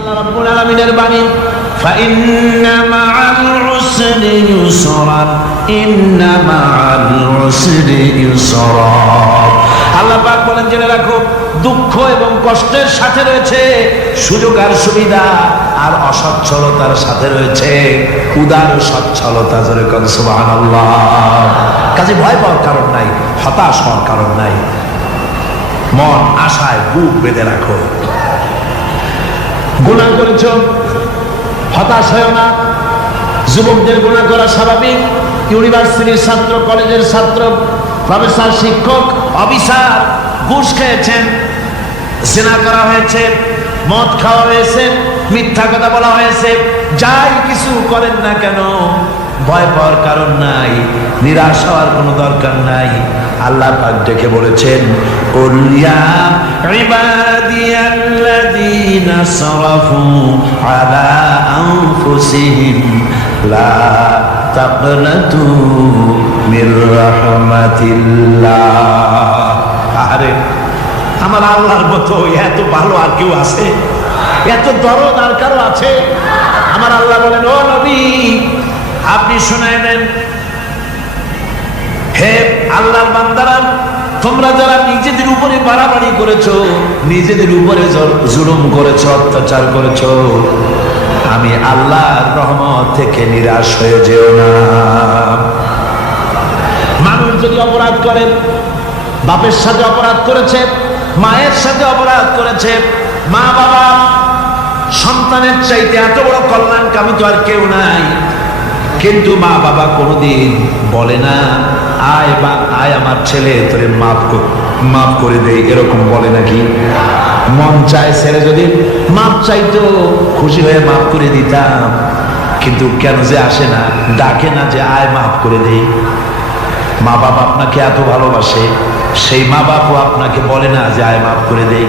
আল্লাহ রাব্বুল আলামিনের বাণী ফাইন্না মাআল উসরি ইউসরা ইন্না মাআল উসরি ইউসরা। আল্লাহ পাক বলেন জেনে রাখো, দুঃখ এবং কষ্টের সাথে রয়েছে সুযোগ আর সুবিধা, আর অসচ্ছলতার সাথে রয়েছে উদার সচ্ছলতা। জোরে কোন সুবহানাল্লাহ। কাজে ভয় পাওয়ার কারণ নাই, হতাশ হওয়ার কারণ নাই। মন আশায় বুক বেঁধে রাখো। গুনাহ করেছ, হতাশ হয় না। যুবকদের গুনাহ করা স্বাভাবিক। ইউনিভার্সিটির ছাত্র, কলেজের ছাত্র, প্রফেসর, শিক্ষক, অফিসার ঘুষ খেয়েছেন, জিনা করা হয়েছে, মদ খাওয়া হয়েছে, মিথ্যা কথা বলা হয়েছে, যাই কিছু করেন না কেন ভয় পাওয়ার কারণ নাই, নিরাশ হওয়ার কোনো দরকার নাই। আল্লাহ পাক ডেকে বলেছেন, কুল ইয়া ইবাদিয়াল্লাযীনা সারাফু আলা আনফুসিহিম লা তাকনাতু মির রাহমাতিল্লাহ। আরে আমার আল্লাহর মতো এত ভালো আর কেউ আছে? এত দরদ আর কারো আছে? আমার আল্লাহ বলেন, ও নবী আপনি শুনায় দেন, হে আল্লাহর বান্দারা, তোমরা যারা নিজেদের উপরে বাড়াবাড়ি করেছো, নিজেদের উপরে জুলুম করেছো, অত্যাচার করেছো, আমি আল্লাহর রহমত থেকে নিরাশ হয়ে যেও না। মানুষ যদি অপরাধ করে, বাপের সাথে অপরাধ করেছে, মায়ের সাথে অপরাধ করেছে, মা বাবা সন্তানের চাইতে এত বড় কল্যাণকামী তো আর কেউ নাই, কিন্তু মা বাবা কোনোদিন বলে না আয় বা আয় আমার ছেলে তোরে মাফ করে দে, এরকম বলে নাকি? মন চায় ছেলে যদি মাপ চাইতো, খুশি হয়ে মাফ করে দিতাম, কিন্তু কেন যে আসে না, ডাকে না যে আয় মাফ করে দেই। মা বাবা আপনাকে এত ভালোবাসে, সেই মা বাপও আপনাকে বলে না যে আয় মাফ করে দেই।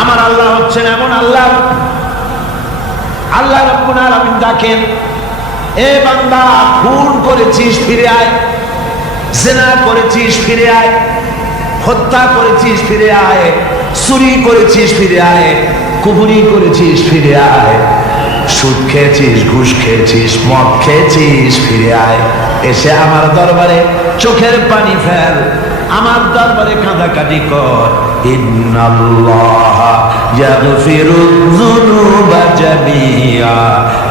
আমার আল্লাহ হচ্ছেন এমন আল্লাহ, আল্লাহ রাব্বুল আলামিন ডাকেন, এ বান্দা খুন করেছিস ফিরে আয়, জিনা করেছিস ফিরে আয়, হত্যা করেছিস ফিরে আয়, চুরি করেছিস ফিরে আয়, কুফরি করেছিস ফিরে আয়, সুদ খেয়েছিস, ঘুষ খেয়েছিস, মদ খেয়েছিস ফিরে আয়, এসে আমার দরবারে চোখের পানি ফেল, আমার দরবারে কাঁদাকাটি কর। ইন্নাল্লাহা ইয়াগফিরুয যুনুবা জামিআ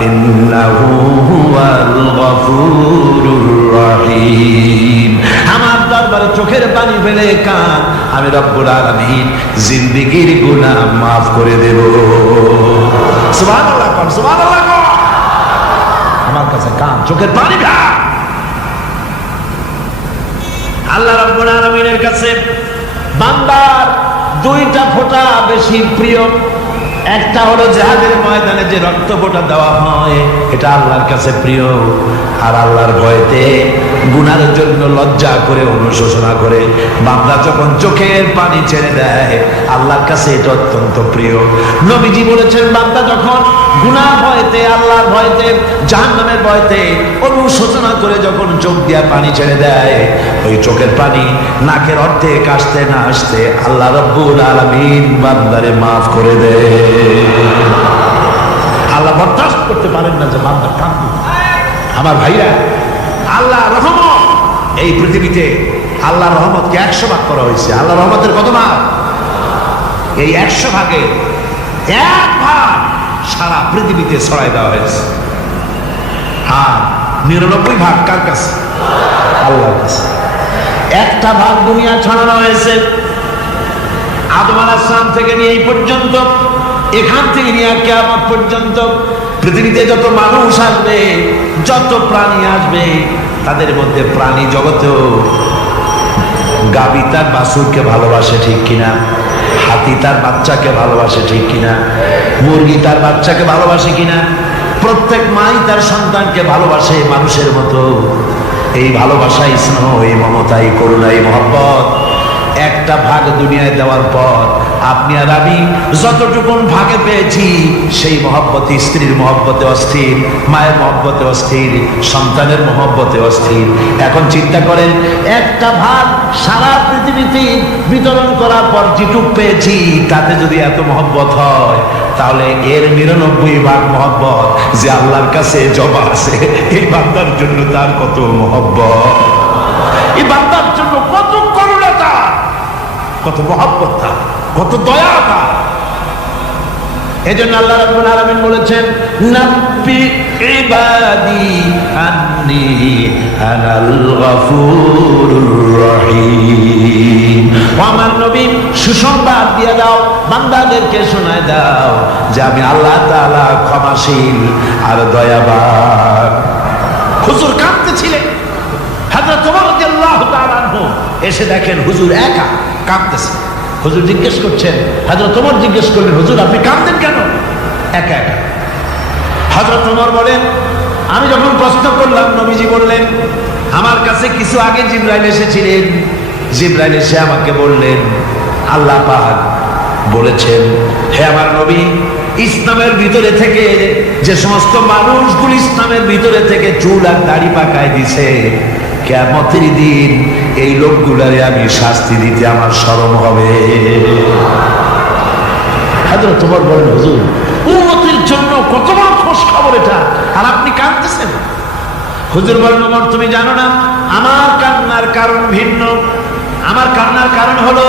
ইন্নাহু হুয়াল গফুরুর রহিম। আমার দরবারে চোখের পানি ফেলে কাঁদ, আমি রব্বুল আলামিন জিন্দেগীর গুনাহ মাফ করে দেব। সুবহানাল্লাহ, সুবহানাল্লাহ। আমার কাছে কাঁদ, চোখের পানি ফেল। আল্লাহ রাব্বুল আলামিনের কাছে বান্দার দুইটা ফোঁটা বেশি প্রিয়। একটা হলো জিহাদের ময়দানে যে রক্ত ফোঁটা দেওয়া হয়, এটা আল্লাহর কাছে প্রিয়। আর আল্লাহর ভয়তে গুনার জন্য লজ্জা করে, অনুশোচনা করে বান্দা যখন চোখের পানি ছেড়ে দেয়, আল্লাহর কাছে এটা অত্যন্ত প্রিয়। নবীজি বলেছেন, বান্দা যখন গুনার ভয়তে, আল্লাহর ভয়তে, জাহান্নামের ভয়তে অনুশোচনা করে যখন চোখ দিয়া পানি ছেড়ে দেয়, ওই চোখের পানি নাকের অর্ধেক আসতে না আসতে আল্লাহ রাব্বুল আলামিন বান্দারে মাফ করে দেয়। আল্লাহ বরদাস্ত করতে পারেন না যে বান্দা কাঁদবে। আমার ভাইরা, আল্লাহ রহমত, এই পৃথিবীতে আল্লাহ রহমতকে 100 ভাগ করা হয়েছে। আল্লাহ রহমতের কত ভাগ? এই 100 ভাগে 1 ভাগ সারা পৃথিবীতে ছড়াই দেওয়া হয়েছে। আর 99 ভাগ কার কাছে? আল্লাহর কাছে। 1টা ভাগ দুনিয়া ছড়ানো হয়েছে আদম আলাইহিস সালাম থেকে নিয়ে এই পর্যন্ত, এখান থেকে নিয়ে কিয়ামত পর্যন্ত পৃথিবীতে যত মানুষ আসবে, যত প্রাণী আসবে, তাদের মধ্যে প্রাণী জগতেও গাভী তার বাছুরকে ভালোবাসে, ঠিক কিনা? হাতি তার বাচ্চাকে ভালোবাসে, ঠিক কিনা? মুরগি তার বাচ্চাকে ভালোবাসে কিনা? প্রত্যেক মাই তার সন্তানকে ভালোবাসে মানুষের মতো। এই ভালোবাসা, স্নেহ, এই মমতা, এই করুণা, এই মহব্বত 1টা ভাগ দুনিয়ায় দেওয়ার পর আপনি আর আমি যতটুকুন ভাগে পেয়েছি সেই মহব্বতে, স্ত্রীর মহব্বতে অস্থির, মায়ের মহব্বতে অস্থির, সন্তানের মহব্বতে অস্থির। এখন চিন্তা করেন, একটা ভাগ সারা পৃথিবীতে বিতরণ করার পর যেটুক পেয়েছি তাতে যদি এত মহব্বত হয়, তাহলে এর 99 ভাগ মহব্বত যে আল্লাহর কাছে জমা আছে, এই বান্দার জন্য তার কত মহব্বত, এই বান্দার জন্য কত করুণা তার, কত মহব্বত তার, কত দয়া তার। এজন্য আল্লাহ রাব্বুল আলামিন বলেছেন, নাব্বি ইবাদি আন্নী আনাল গফুরুর রহিম। আমার নবী সুসংবাদ দিয়ে দাও, বান্দাদেরকে শোনায় দাও যে আমি আল্লাহ তাআলা ক্ষমাশীল আর দয়াবান। হুজুর কাঁদতেছিলেন, হযরত ওমর রাদিয়াল্লাহু তাআলা আনহু এসে দেখেন হুজুর একা কাঁদতেছে। হুজুর জিজ্ঞেস করছেন, হযরত ওমর জিজ্ঞেস করলেন, হুজুর আপনি কাঁদতেন কেন একা একা? হযরত ওমর বলেন, আমি যখন প্রশ্ন করলাম নবীজি বললেন, আমার কাছে কিছু আগে জিবরাইল এসেছিলেন, জিবরাইল এসে আমাকে বললেন আল্লাহ পাক বলেছেন, হে আমার নবী, ইসলামের ভিতরে থেকে যে সমস্ত মানুষগুলো ইসলামের ভিতরে থেকে চুল আর দাড়ি পাকায় দিছে, কিয়ামতের দিন এই লোকগুলারে আমি শাস্তি দিতে আমার শরম হবে। হযরত ওমর বলেন, হুজুর উম্মতের জন্য কত বড় খুশ খবর এটা, আর আপনি কাঁদতেছেন। হুজুর বলেন, ওমর তুমি জানো না আমার কান্নার কারণ ভিন্ন। আমার কান্নার কারণ হলো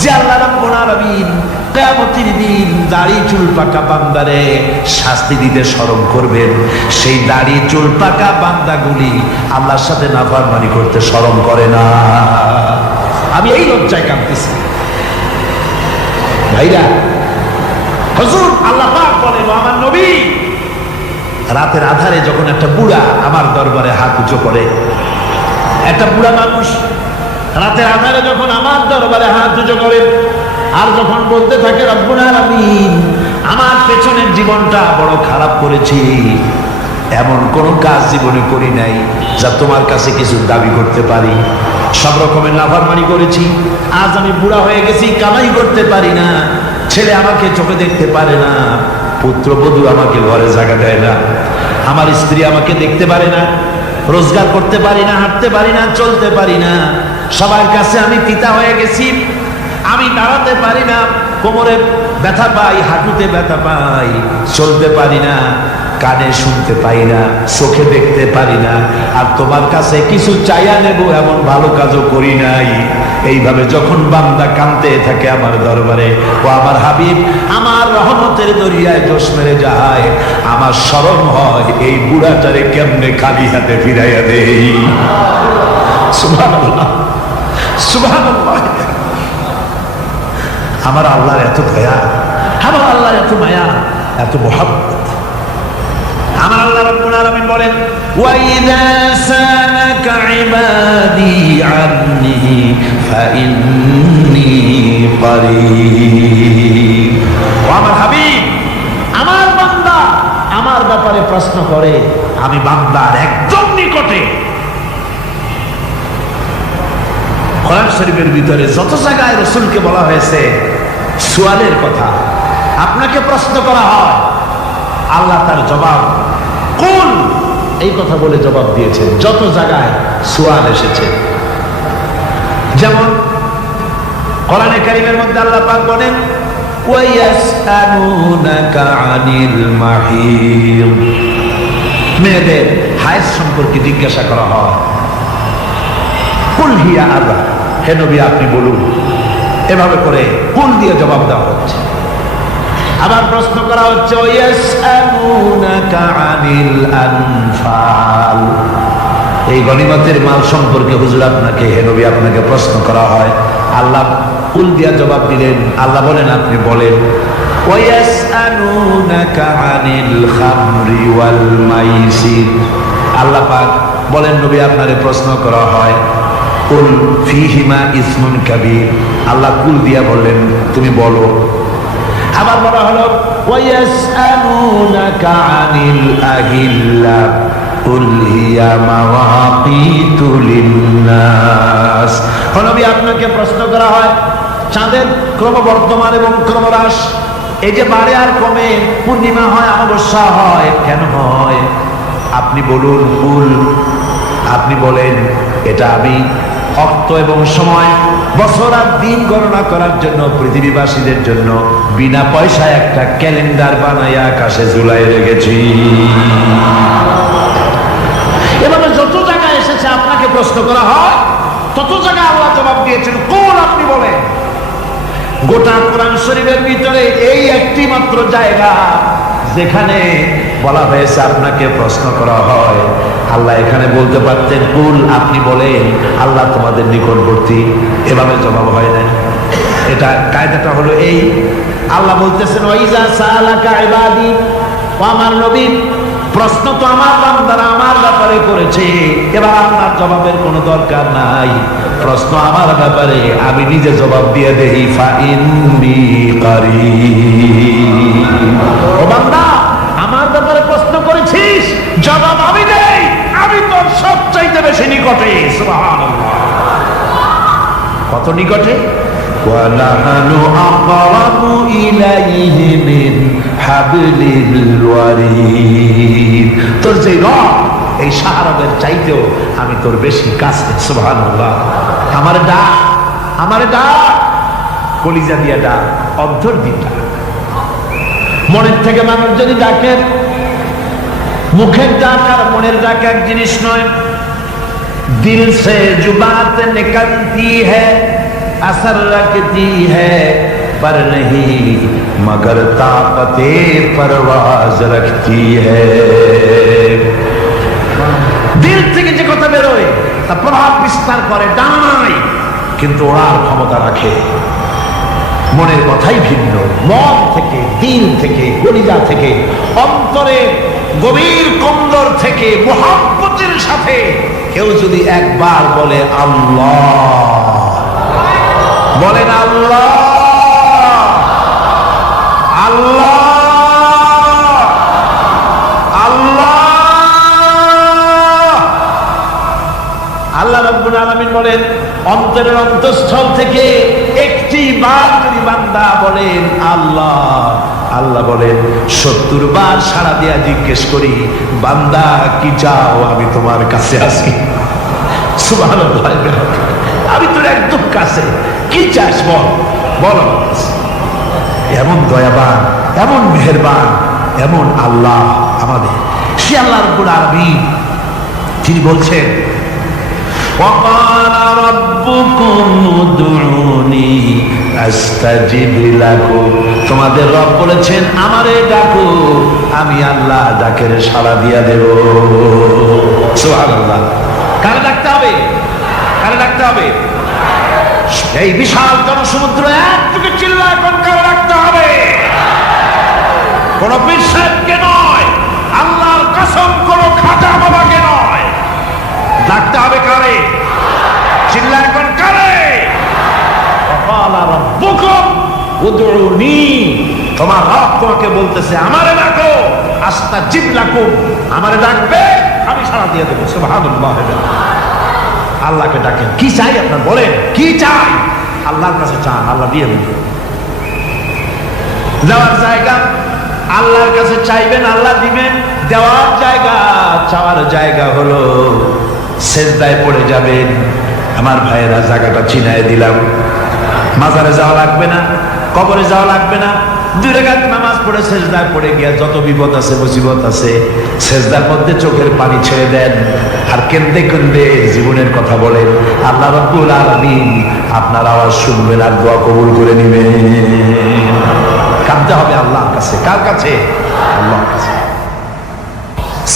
যে আল্লাহ রাব্বুল আলামিন কিয়ামতের দিন দাড়ি চুল পাকা বান্দারে শাস্তি দিতে শরম করবেন। সেই দাড়ি চুল পাকা বান্দাগুলি আল্লাহর সাথে নাফরমানি করতে শরম করে না। আমি এই লজ্জায় কাঁদতেছি। ভাইরা, হুজুর আল্লাহ পাক বলেন, আমার নবী রাতের আধারে যখন একটা বুড়া আমার দরবারে হাত উঁচু করে, একটা বুড়া মানুষ রাতের আধারে যখন আমার দরবারে হাত উঁচু করে আর যখন বলতে থাকে, রব্বুল আলামিন আমার পেছনের জীবনটা বড় খারাপ করেছি, এমন কোন কাজ জীবনে করি নাই যা তোমার কাছে কিছু দাবি করতে পারি, সব রকমের নাফরমানি করেছি, আজ আমি বুড়া হয়ে গেছি, কামাই করতে পারি না, ছেলে আমাকে চোখে দেখতে পারে না, পুত্রবধূ আমাকে ঘরে জায়গা দেয় না, আমার স্ত্রী আমাকে দেখতে পারে না, রোজগার করতে পারি না, হাঁটতে পারি না, চলতে পারি না, সবার কাছে আমি পিতা হয়ে গেছি, আমি দাঁড়াতে পারি না, কোমরে ব্যথা পাই, হাঁটুতে ব্যথা পাই, চলতে পারি না, কানে শুনতে পাই না, চোখে দেখতে পারি না, আর তোমার কাছে কিছু চাইয়া নেব এমন ভালো কাজও করি নাই। এইভাবে যখন বান্দা কাঁদতে থাকে আমার দরবারে, ও আমার হাবিব আমার রহমতের দরিয়ায় জোশ মেরে যায়, আমার শরম হয় এই বুড়াটারে কেমনে খালি হাতে ফিরাইয়া দেই। সুবহানাল্লাহ, সুবহানাল্লাহ। আমার আল্লাহর এত দয়া, আমার আল্লাহর এত মায়া, এত মহব্বত। আমার আল্লাহ রাব্বুল আলামিন বলেন, ওয়াইদা সালাকা ইবাদি আন্নি ফাইন্নী করিব। ও আমার হাবিব, আমার বান্দা আমার ব্যাপারে প্রশ্ন করে, আমি বান্দার একদম নিকটে। কোরআন শরীফের ভিতরে যত জায়গায় রাসূলকে বলা হয়েছে সুয়ালের কথা, আপনাকে প্রশ্ন করা হয়, আল্লাহ তার জবাব কুল এই কথা বলে জবাব দিয়েছেন। যত জায়গায় সুয়াল এসেছে, যেমন কোরআনে কারীমের মধ্যে আল্লাহ পাক বলেন, ওয়ায়াসআলুনাকা আনিল মাহিদ, মেয়েদের হায়েজ সম্পর্কে জিজ্ঞাসা করা হয়, কুল হিয়া আযা, হে নবী আপনি বলুন। এভাবে করে কুল দিয়ে জবাব দেওয়া হচ্ছে। আবার প্রশ্ন করা হচ্ছে, ওয়ায়াসআলুনাকা আনিল আনফাল, এই গনিমতের মাল সম্পর্কে হুজুর আপনাকে, হে নবী আপনাকে প্রশ্ন করা হয়। আল্লাহ কুল দিয়া জবাব দিলেন। আল্লাহ বলেন আপনি বলেন, ওয়ায়াসআলুনাকা আনিল খামরি ওয়াল মাইসির, আল্লাহ পাক বলেন নবী আপনারে প্রশ্ন করা হয়, কুল ফীহিমা ইসমুন কাবীর, আল্লাহ কুল দিয়া বললেন তুমি বলো। আবার বলা হলো, ওয়ায়াসআলুনাকা আনিল আহিল্লা কুল হিয়া মাওয়াকিতু লিন্নাস, নবী আপনাকে প্রশ্ন করা হয় চাঁদের ক্রমবর্ধমান এবং ক্রমহ্রাস, এই যে বাড়ে আর কমে, পূর্ণিমা হয় অমাবস্যা হয়, কেন হয় আপনি বলুন। ভুল আপনি বলেন এটা আমি অক্ত এবং সময়, বছর আর দিন গণনা করার জন্য পৃথিবীবাসীদের জন্য বিনা পয়সায় একটা ক্যালেন্ডার বানাইয়া আকাশে ঝুলাই রেখেছি। এভাবে যত জায়গায় এসেছে আপনাকে প্রশ্ন করা হয়, তত জায়গায় আল্লাহ জবাব দিয়েছেন। কোন আপনি বলেন গোটা কোরআন শরীফের ভিতরে এই একটি মাত্র জায়গা যেখানে বলা হয়েছে আপনাকে প্রশ্ন করা হয়। আল্লাহ এখানে বলতে পারতেন কুল আপনি বলেন, আল্লাহ তোমাদের নিকটবর্তী, এভাবে জবাব হয় না। এটা কায়দাটা হলো এই, আল্লাহ বলতেছেন ওয়াইজা সালাকা ইবাদি, ও আমার নবী প্রশ্ন তো আমার বান্দারা আমার ব্যাপারে করেছে, এবার আপনার জবাবের কোনো দরকার নাই। প্রশ্ন আমার ব্যাপারে, আমি নিজে জবাব দিয়ে দেই। ফাইন্নি কারীব, ও বান্দা আমার ব্যাপারে প্রশ্ন করেছিস, জবাব আমি দেই, আমি তোর সবচাইতে বেশি নিকটে। সুবহানাল্লাহ, কত নিকটে? ওয়ালাহানু আকরাবু ইলাইহি মিন হাবলিল ওয়ারিদ, তোর যে রব এই শাহরগের চাইতেও আমি তোর বেশি কাছে। সুবহানাল্লাহ, আমার ডাক, আমার ডাক কলিজা দিয়া ডাক, অন্তর দিয়ে ডাক। মনের থেকে মানুষ যদি ডাকে, মুখের ডাক আর মনের ডাক এক জিনিস নয়। দিল সে জুবাত নিকলতি है, असर रखती है पर नहीं मगर ताकते परवाज रखती है। দিল থেকে যে কথা বেরোয় তা প্রভাব বিস্তার করে ডানায়, কিন্তু ওড়ার ক্ষমতা রাখে। মনের কথাই ভিন্ন। মন থেকে, দিল থেকে, কলিজা থেকে, অন্তরে গভীর কন্দর থেকে মুহাব্বতের সাথে কেউ যদি একবার বলে আল্লাহ, বলেন আল্লাহ, আল্লাহ, আল্লাহ, আল্লাহ রাব্বুল আলামিন বলেন অন্তরের অন্তঃস্থল থেকে একটি বার যদি বান্দা বলেন আল্লাহ, আল্লাহ বলেন 70 বার সাড়া দিয়া জিজ্ঞেস করি, বান্দা কি চাও, আমি তোমার কাছে আছি। সুবহানাল্লাহ, আমি তোর একদম কাছে, কি চাস বল, বলো। এমন দয়াবান, এমন মেহেরবান, এমন আল্লাহ আমাদের, সে আল্লাহ রাব্বুল আলামিন, তিনি বলছেন وقال ربكم ادعوني استجب لكم, তোমাদের রব বলেছেন আমারে ডাকো, আমি আল্লাহ ডাকের সাড়া দিয়া দেব। সুবহানাল্লাহ, কারে ডাকতে হবে, কারে ডাকতে হবে? এই বিশাল জনসমুদ্র একটুকু চিল্লা এখন কারে ডাকতে হবে? কোন পীর সাহেবকে নয়, আল্লাহর কসম কোন খাজা বাবাকে নয়, ডাকতে হবে কারে? চিল্লা এখন কারে? ওয়াকালা রাব্বুকুম উদউনি, তোমার রব তোমাকে বলতেছে আমারে ডাকো, আস্তাজিব লাকুম, আমারে ডাকবে আমি সাড়া দিয়ে দেব। সুবহানাল্লাহ, আল্লাহকে ডাকেন। কি চাই আপনার বলেন, কি চাই? আল্লাহর কাছে চান, আল্লাহ দিয়ে দেবে। যাওয়ার জায়গা আল্লাহর কাছে চাইবেন, আল্লাহ দিবেন। দেওয়ার জায়গা, চাওয়ার জায়গা হলো সেজদায় পড়ে যাবেন। আমার ভাইয়েরা জায়গাটা চিনায় দিলাম। মাজারে যাওয়া লাগবে না, কবরে যাওয়া লাগবে না, 2 রাকাত নামাজ পড়ে সেজদায় পড়ে গিয়া যত বিপদ আছে, মুসিবত আছে, সেজদার মধ্যে চোখের পানি ছেড়ে দেন আর কেন্দে কেন্দে জীবনের কথা বলেন। আল্লাহ রাব্বুল আলামিন আপনার আওয়াজ শুনবেন আর দোয়া কবুল করে নেবেন। কাঁদতে হবে আল্লাহর কাছে। কার কাছে? আল্লাহর কাছে।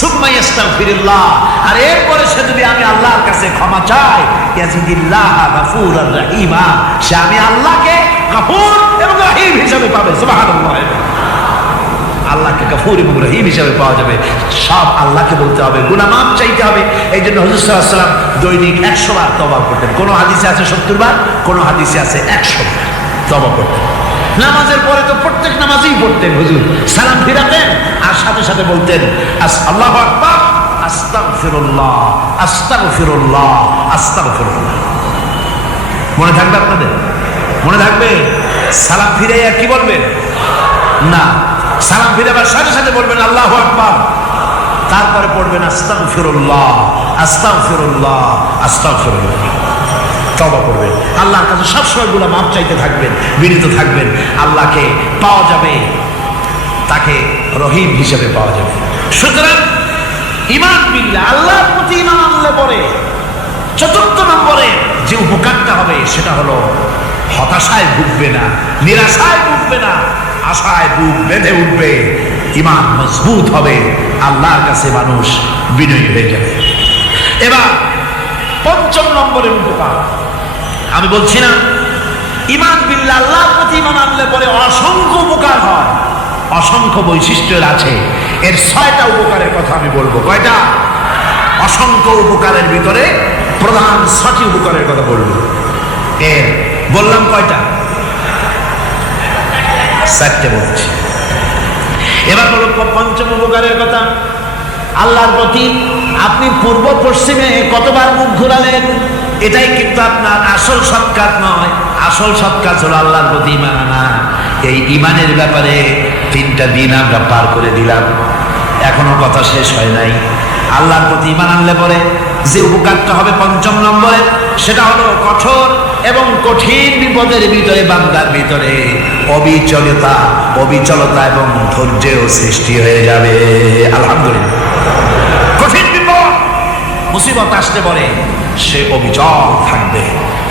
সুম্মা ইস্তাগফিরুল্লাহ, আর এরপরে সে যদি আমি আল্লাহর কাছে ক্ষমা চাই, ইয়াজিদিল্লাহ গফুরার রহিমা, সে আমি আল্লাহকে গফুর এবং রহিম হিসেবে পাবে। সুবহানাল্লাহ, আল্লাহকে গফুর এবং রহিম হিসেবে পাওয়া যাবে। সব আল্লাহকে বলতে হবে, গুনাহ মাফ চাইতে হবে। এই জন্য হুজুর সাল্লাল্লাহু আলাইহি ওয়াসাল্লাম দৈনিক 100 বার তওবা করতেন। কোন হাদিসে আছে 70 বার, কোন হাদিসে আছে 100 বার তওবা করতেন। নামাজের পরে তো প্রত্যেক নামাজেই পড়তেন হুজুর, সালাম ফিরাতেন আর সাথে সাথে বলতেন আল্লাহু আকবার, আস্তাগফিরুল্লাহ, আস্তাগফিরুল্লাহ, আস্তাগফিরুল্লাহ। মনে থাকবে আপনাদের? মনে থাকবে? সালাম ফিরে আর কি বলবেন? না, সালাম ফিরে আবার সাথে সাথে বলবেন আল্লাহু আকবার, তারপরে পড়বেন আস্তাগফিরুল্লাহ আস্তাগফিরুল্লাহ আস্তাগফিরুল্লাহ, তওবা করবেন। আল্লাহর কাছে সবসময় গুনাহ মাফ চাইতে থাকবেন, বিনীত থাকবেন। আল্লাহকে পাওয়া যাবে, তাকে রহিম হিসেবে পাওয়া যাবে। সুতরাং ঈমান বিল্লাহ, আল্লাহর প্রতি ঈমান আনলে পরে চতুর্থ নম্বরে যে উপকারটা হবে সেটা হলো হতাশায় ভুগবে না, নিরাশায় ভুগবে না, আশায় বুক বেঁধে উঠবে, ঈমান মজবুত হবে, আল্লাহর কাছে মানুষ বিনয়ী হয়ে যাবে। এবার পঞ্চম নম্বরের উপকার আমি বলছি না, ঈমান বিল্লাহ, আল্লাহর প্রতি ঈমান আনলে পরে অসংখ্য উপকার হয়, অসংখ্য বৈশিষ্ট্যের আছে। এর 6টা উপকারের কথা আমি বলবো। কয়টা? অসংখ্য উপকারের ভিতরে প্রধান 6টি উপকারের কথা বলবো। এর বললাম কয়টা? 4টে বলছি। এবার বলো পঞ্চম উপকারের কথা। আল্লাহর প্রতি আপনি পূর্ব পশ্চিমে কতবার মুখ ঘুরালেন, এটাই কিন্তু আপনার আসল সৎকার নয়। আসল সৎকার হলো আল্লাহর প্রতি ঈমান আনা। এই ঈমানের ব্যাপারে 3টা দিন আমরা পার করে দিলাম, এখনো কথা শেষ হয় নাই। আল্লাহর প্রতি ঈমান আনলে পরে যে উপকারটা হবে পঞ্চম নম্বরে, সেটা হলো কঠোর এবং কঠিন বিপদের ভিতরে বান্দার ভিতরে অবিচলতা এবং ধৈর্যের সৃষ্টি হয়ে যাবে। আলহামদুলিল্লাহ। কঠিন বিপদ মুসিবত আসতে পারে, সে অবিচল থাকবে।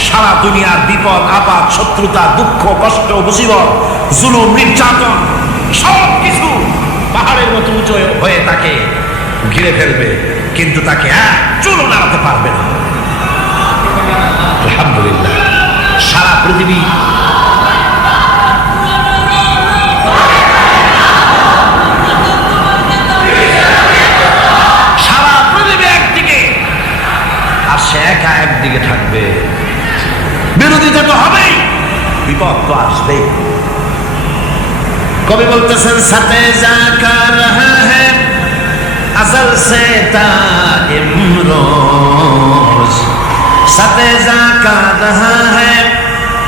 সারা দুনিয়ার বিপদ আপদ, শত্রুতা, দুঃখ, কষ্ট, মুসিবত, জুলুম, নির্যাতন সব কিছু পাহাড়ের মতো উঁচু হয়ে তাকে ঘিরে ফেলবে, কিন্তু তাকে এক চুলও নাড়াতে পারবে না। আলহামদুলিল্লাহ। সারা পৃথিবী একদিকে আর সে একা একদিকে থাকবে। বিরোধিতা তো হবেই, বিপদ তো আসবেই। কবি বলতেছেন সাথে যা কার হ্যাঁ अज़ल से ताइम्रोज सते जाका रहा है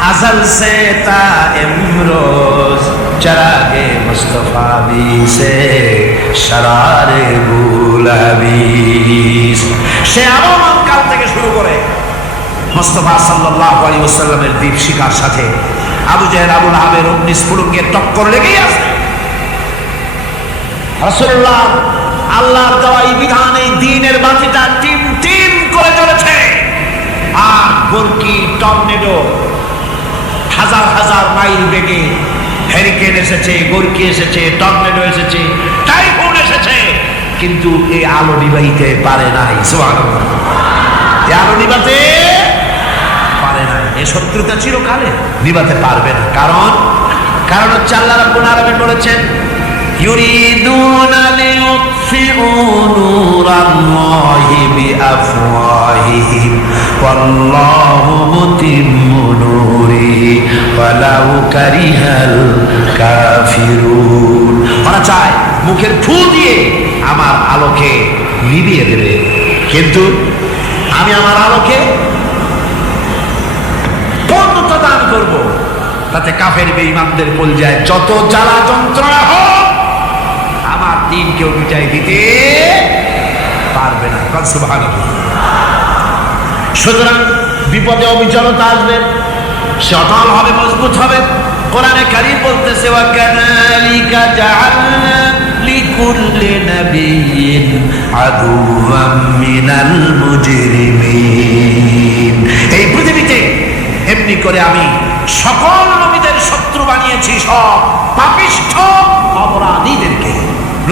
अज़ल से ताइम्रोज चरागे मुस्तफा भी से शरारे गुलाबीस। সে আগমন কাল থেকে শুরু করে মুস্তাফা সাল্লাল্লাহু আলাইহি ওয়াসাল্লামের দীপ শিখার সাথে আবু জাহেল, আবু লাহাবের অগ্নিস্ফুলিঙ্গের টক্কর লেগেই আছে। রাসূলুল্লাহ আল্লাহর দেওয়া এই বিধান, এই দ্বীনের বাতিটা টিম টিম করে চলেছে। আর বরকি, টর্নেডো, হাজার হাজার মাইল বেগে হ্যারিকেন এসেছে, গর্কি এসেছে, টর্নেডো এসেছে, টাইফুন এসেছে, কিন্তু এই আলো নিভাইতে পারে নাই। সুবহানাল্লাহ। এই আলো নিভাতে পারে নাই। এই শত্রুতা চিরকালে নিভাতে পারবে না। কারণ হচ্ছে আল্লাহ রাব্বুল আলামিন বলেছেন ইউরিদুনা লিয়ুতফিউ নূরাল্লাহি বিআফওয়াহিহিম ওয়াল্লাহু মুতিম্মু নূরিহি ওয়ালাউ কারিহাল কাফিরুন। ওরা চায় মুখের ফু দিয়ে আমার আলোকে নিভিয়ে দেবে, কিন্তু আমি আমার আলোকে পূর্ণতা দান করব, তাতে কাফের বেঈমানদের কলজায় যত জ্বালা যন্ত্রণা হোক আমার দিন কেউ মিটাই দিতে পারবে না। সুবহানাল্লাহ। সুতরাং বিপদে অবিচলতা আসবে, সে অটল হবে, মজবুত হবে। কোরআনে কারীম বলতেছে ওয়া কাযালিকা জাআলনা লিকুল্লি নাবিয়্যিন আদুওয়াম মিনাল মুজরিমিন। এই পৃথিবীতে এমনি করে আমি সকল নবীদের শত্রু বানিয়েছি, সব পাপিষ্ঠ অপরাধীদেরকে।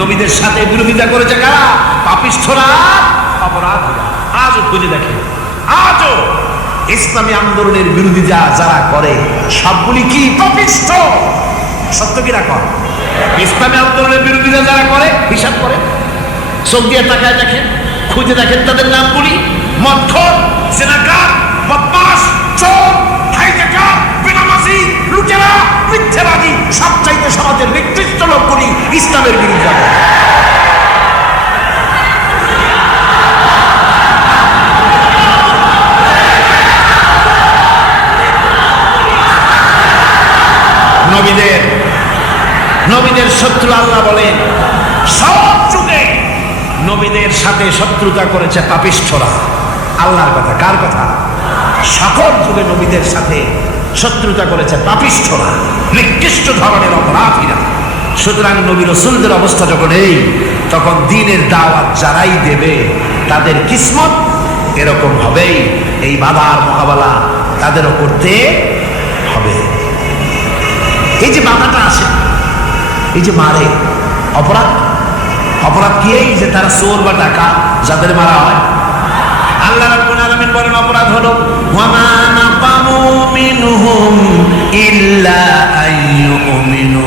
নবীদের সাথে বিরোধিতা করেছে কারা? পাপিষ্ঠরা, অপরাধীরা। আজও খুঁজে দেখে, আজও ইসলামী আন্দোলনের বিরোধিতা যারা করে সবগুলি কি পাপিষ্ঠ? সত্য কিনা কর? ইসলামী আন্দোলনের বিরোধিতা যারা করে হিসাব করে চোখ দিয়ে তাকায় দেখেন, খুঁজে দেখেন তাদের নামগুলি। মদখোর, জিনাকার, বদমাশ, চোর, হাইজাকার, বেনামাজি, লুটেরা, মিথ্যাবাদী, সবচাইতে সমাজের নিকৃষ্ট লোকগুলি ইসলামের বিরোধিতা করে। আল্লাহ বলেন সব যুগে নবীদের সাথে শত্রুতা করেছে পাপিষ্ঠরা। আল্লাহর কথা, কার কথা? সকল যুগে নবীদের সাথে শত্রুতা করেছে পাপিষ্ঠরা, নিকৃষ্ট ধরনের অপরাধীরা। সুতরাং নবী রাসূলদের অবস্থা যখন এই, তখন দ্বীনের দাওয়াত যারাই দেবে তাদের কিসমত এরকম হবেই। এই বাধার মোকাবেলা তাদেরও করতে হবে। এই যে বাধাটা আসে, এই যে মারে, অপরাধ কি? এই যে তারা চোর বা ডাকাত যাদের মারা হয়। আল্লাহ রাব্বুল আলামিন বলেন অপরাধ হলো ওয়ামা নাকামু মিনহুম ইল্লা আইয়ুমিনু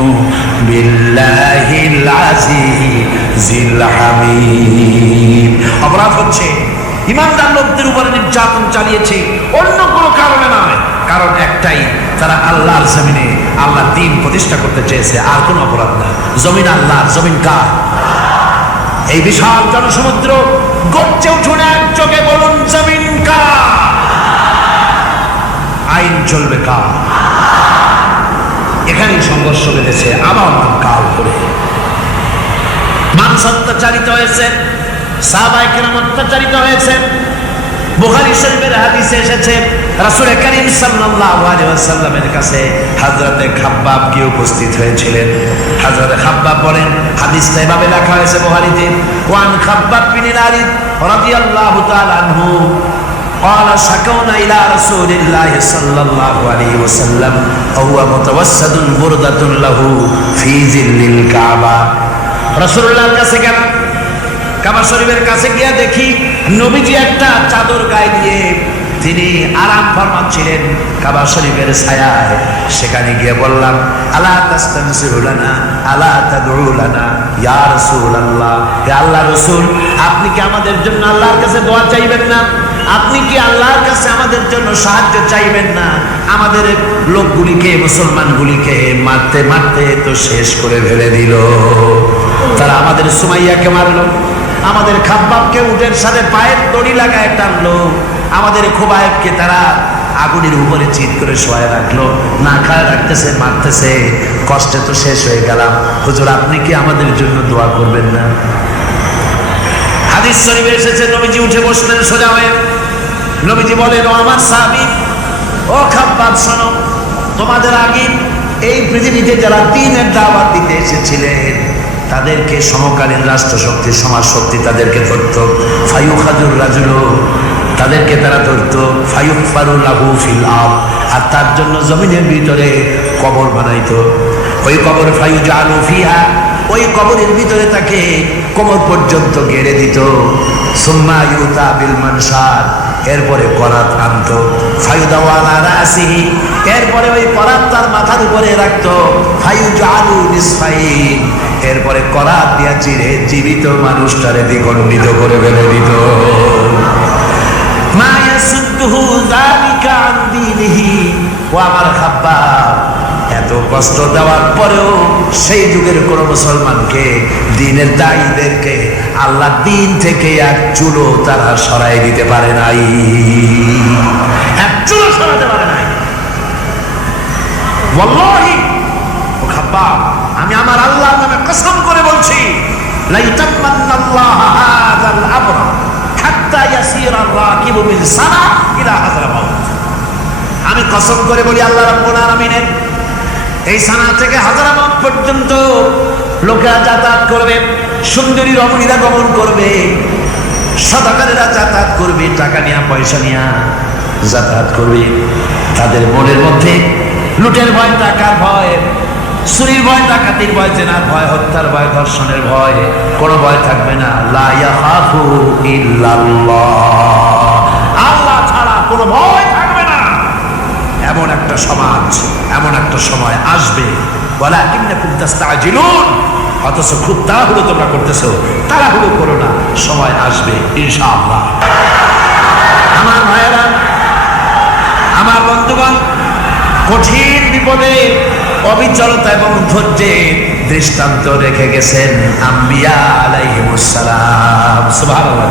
বিল্লাহিল আজিজিল হামিদ। অপরাধ হচ্ছে ঈমানদার লোকদের উপরে নির্যাতন চালিয়েছে, অন্য কোনো কারণে নয়। কারণ একটাই, তারা আল্লাহর জমিনে আল্লাহর দ্বীন প্রতিষ্ঠা করতে চেয়েছে, আর কোনো অপরাধ না। জমিন আল্লাহর, জমিন কার? এই বিশাল জনসমুদ্র গর্জে উঠুন এক চোখে বলুন জমিন কার? আইন চলবে কার? এখানেই সংঘর্ষ বেঁধেছে আবার কাল করে। মানুষ অত্যাচারিত হয়েছে, সাহাবায়ে কেরাম অত্যাচারিত হয়েছে। বুখারী শরীফের হাদিসে এসেছে রাসূল করিম সাল্লাল্লাহু আলাইহি ওয়াসাল্লামের কাছে হযরতে খাব্বাব কি উপস্থিত হয়েছিলেন। হযরতে খাব্বাব বলেন, হাদিসটা এভাবে লেখা হয়েছে বুখারীতে, ওয়ান খাব্বাব বিন আরিদ রাদিয়াল্লাহু তাআলা আনহু قال شكونا إلى رسول الله صلى الله عليه وسلم وهو متوسد بردة له في ظل الكعبة। রাসূলুল্লাহর কাছে গেলাম, কাবা শরীফের কাছে গিয়ে দেখি নবীজি একটা চাদর গায়ে দিয়ে তিনি আরাম ফরমাচ্ছিলেন কাবা শরীফের ছায়ায়। সেখানে গিয়ে বললাম, আলা তাস্তানসিরু লানা আলা তাদউ লানা ইয়া রাসূলুল্লাহ, হে আল্লাহর রাসূল, আপনি কি আমাদের জন্য আল্লাহর কাছে দোয়া চাইবেন না? আপনি কি আল্লাহর কাছে আমাদের জন্য সাহায্য চাইবেন না? আমাদের লোকগুলিকে, মুসলমানগুলিকে মারতে মারতে তো শেষ করে ফেলে দিল। তারা আমাদের সুমাইয়াকে মারলো, আমাদের খাব্বাবকে উটের সাথে পায়ের দড়ি লাগায় টানলো, আমাদের খোবায়েবকে তারা আগুনের উপরে চিৎ করে শোয়ায় রাখলো, না খায় রাখতেছে, মারতেছে। কষ্টে তো শেষ হয়ে গেলাম, হুজুর আপনি কি আমাদের জন্য দোয়া করবেন না? হাদিস শরীফে এসেছে নবীজি উঠে বসলেন সোজা হয়ে। নবীজি বলেন, ও আমার সাহাবী, ও খাব্বাব শোনো, তোমাদের আগে এই পৃথিবীতে যারা দ্বীনের দাওয়াত দিতে এসেছিলেন তাদেরকে সমকালীন রাষ্ট্রশক্তি, সমাজ শক্তি তাদেরকে ধরত। ফায়ুখাজুর রাজুলু, তাদেরকে তারা ধরত। ফায়ুকফারু লাহু ফিল আরদ, আর তার জন্য জমিনের ভিতরে কবর বানাইতো। ওই কবর ফায়ুজালু ফিহা, ওই কবরের ভিতরে তাকে কোমর পর্যন্ত গেড়ে দিত। সুম্মা ইউতা বিল মানশার, এরপরে করাত আনতো। ফায়ুদাউ আলা রাসিহি, এরপরে ওই করাত তার মাথার উপরে রাখতো। ফায়ুজালু নিসফাইন, এরপরে করাত দিয়া চিরে জীবিত মানুষটারে দ্বিখণ্ডিত করে ফেলে দিত। মা ইয়াসুদ্দুহু যালিকা আন দীনিহি, ও আমার খাব্বাব, এত কষ্ট দেওয়ার পরেও সেই যুগের কোন মুসলমানকে, দ্বীনের দায়ীদেরকে আল্লাহ দ্বীন থেকে এক চুলো তারা সরাই দিতে পারে নাই, এক চুলো সরাতে পারে নাই। ওয়াল্লাহি, ও খাব্বাব, আমি আমার আল্লাহর নামে কসম করে বলছি, লা ইতামান্নাল্লাহু হাযাল আমর হাত্তা ইয়াসিরা আর-রাকিবু মিন সানা ইলা হাযরামাউত। আমি কসম করে বলি, আল্লাহ রাব্বুল আলামিনের এই সানা থেকে হাযরামাউত পর্যন্ত লোকেরা যাতায়াত করবে, সুন্দরী রমণীরা গমন করবে, সদাকারীরা যাতায়াত করবে, টাকা নিয়া পয়সা নিয়া যাতায়াত করবে। তাদের মনের মধ্যে লুটের ভয়, টাকার ভয়, চুরির ভয়, ডাকাতির ভয়, জেনার ভয়, হত্যার ভয়, ধর্ষণের ভয়, কোনো ভয় থাকবে না। লা ইয়াখাফু ইল্লাল্লাহ, আল্লাহ ছাড়া কোনো ভয় থাকবে না। এমন একটা সমাজ, এমন একটা সময় আসবে, ওয়ালাকিন্নাকুম তাস্তাজিলুন, অথচ খুব তাড়াহুড়ো তোমরা করতেছো। তাড়াহুড়ো করো না, সময় আসবে ইনশাআল্লাহ। আমার ভাইয়েরা, আমার বন্ধুগণ, কঠিন বিপদে অবিচলতা এবং ধৈর্যের দৃষ্টান্ত রেখে গেছেন আম্বিয়া আলাইহিমুস সালাম। সুবহানাল্লাহ।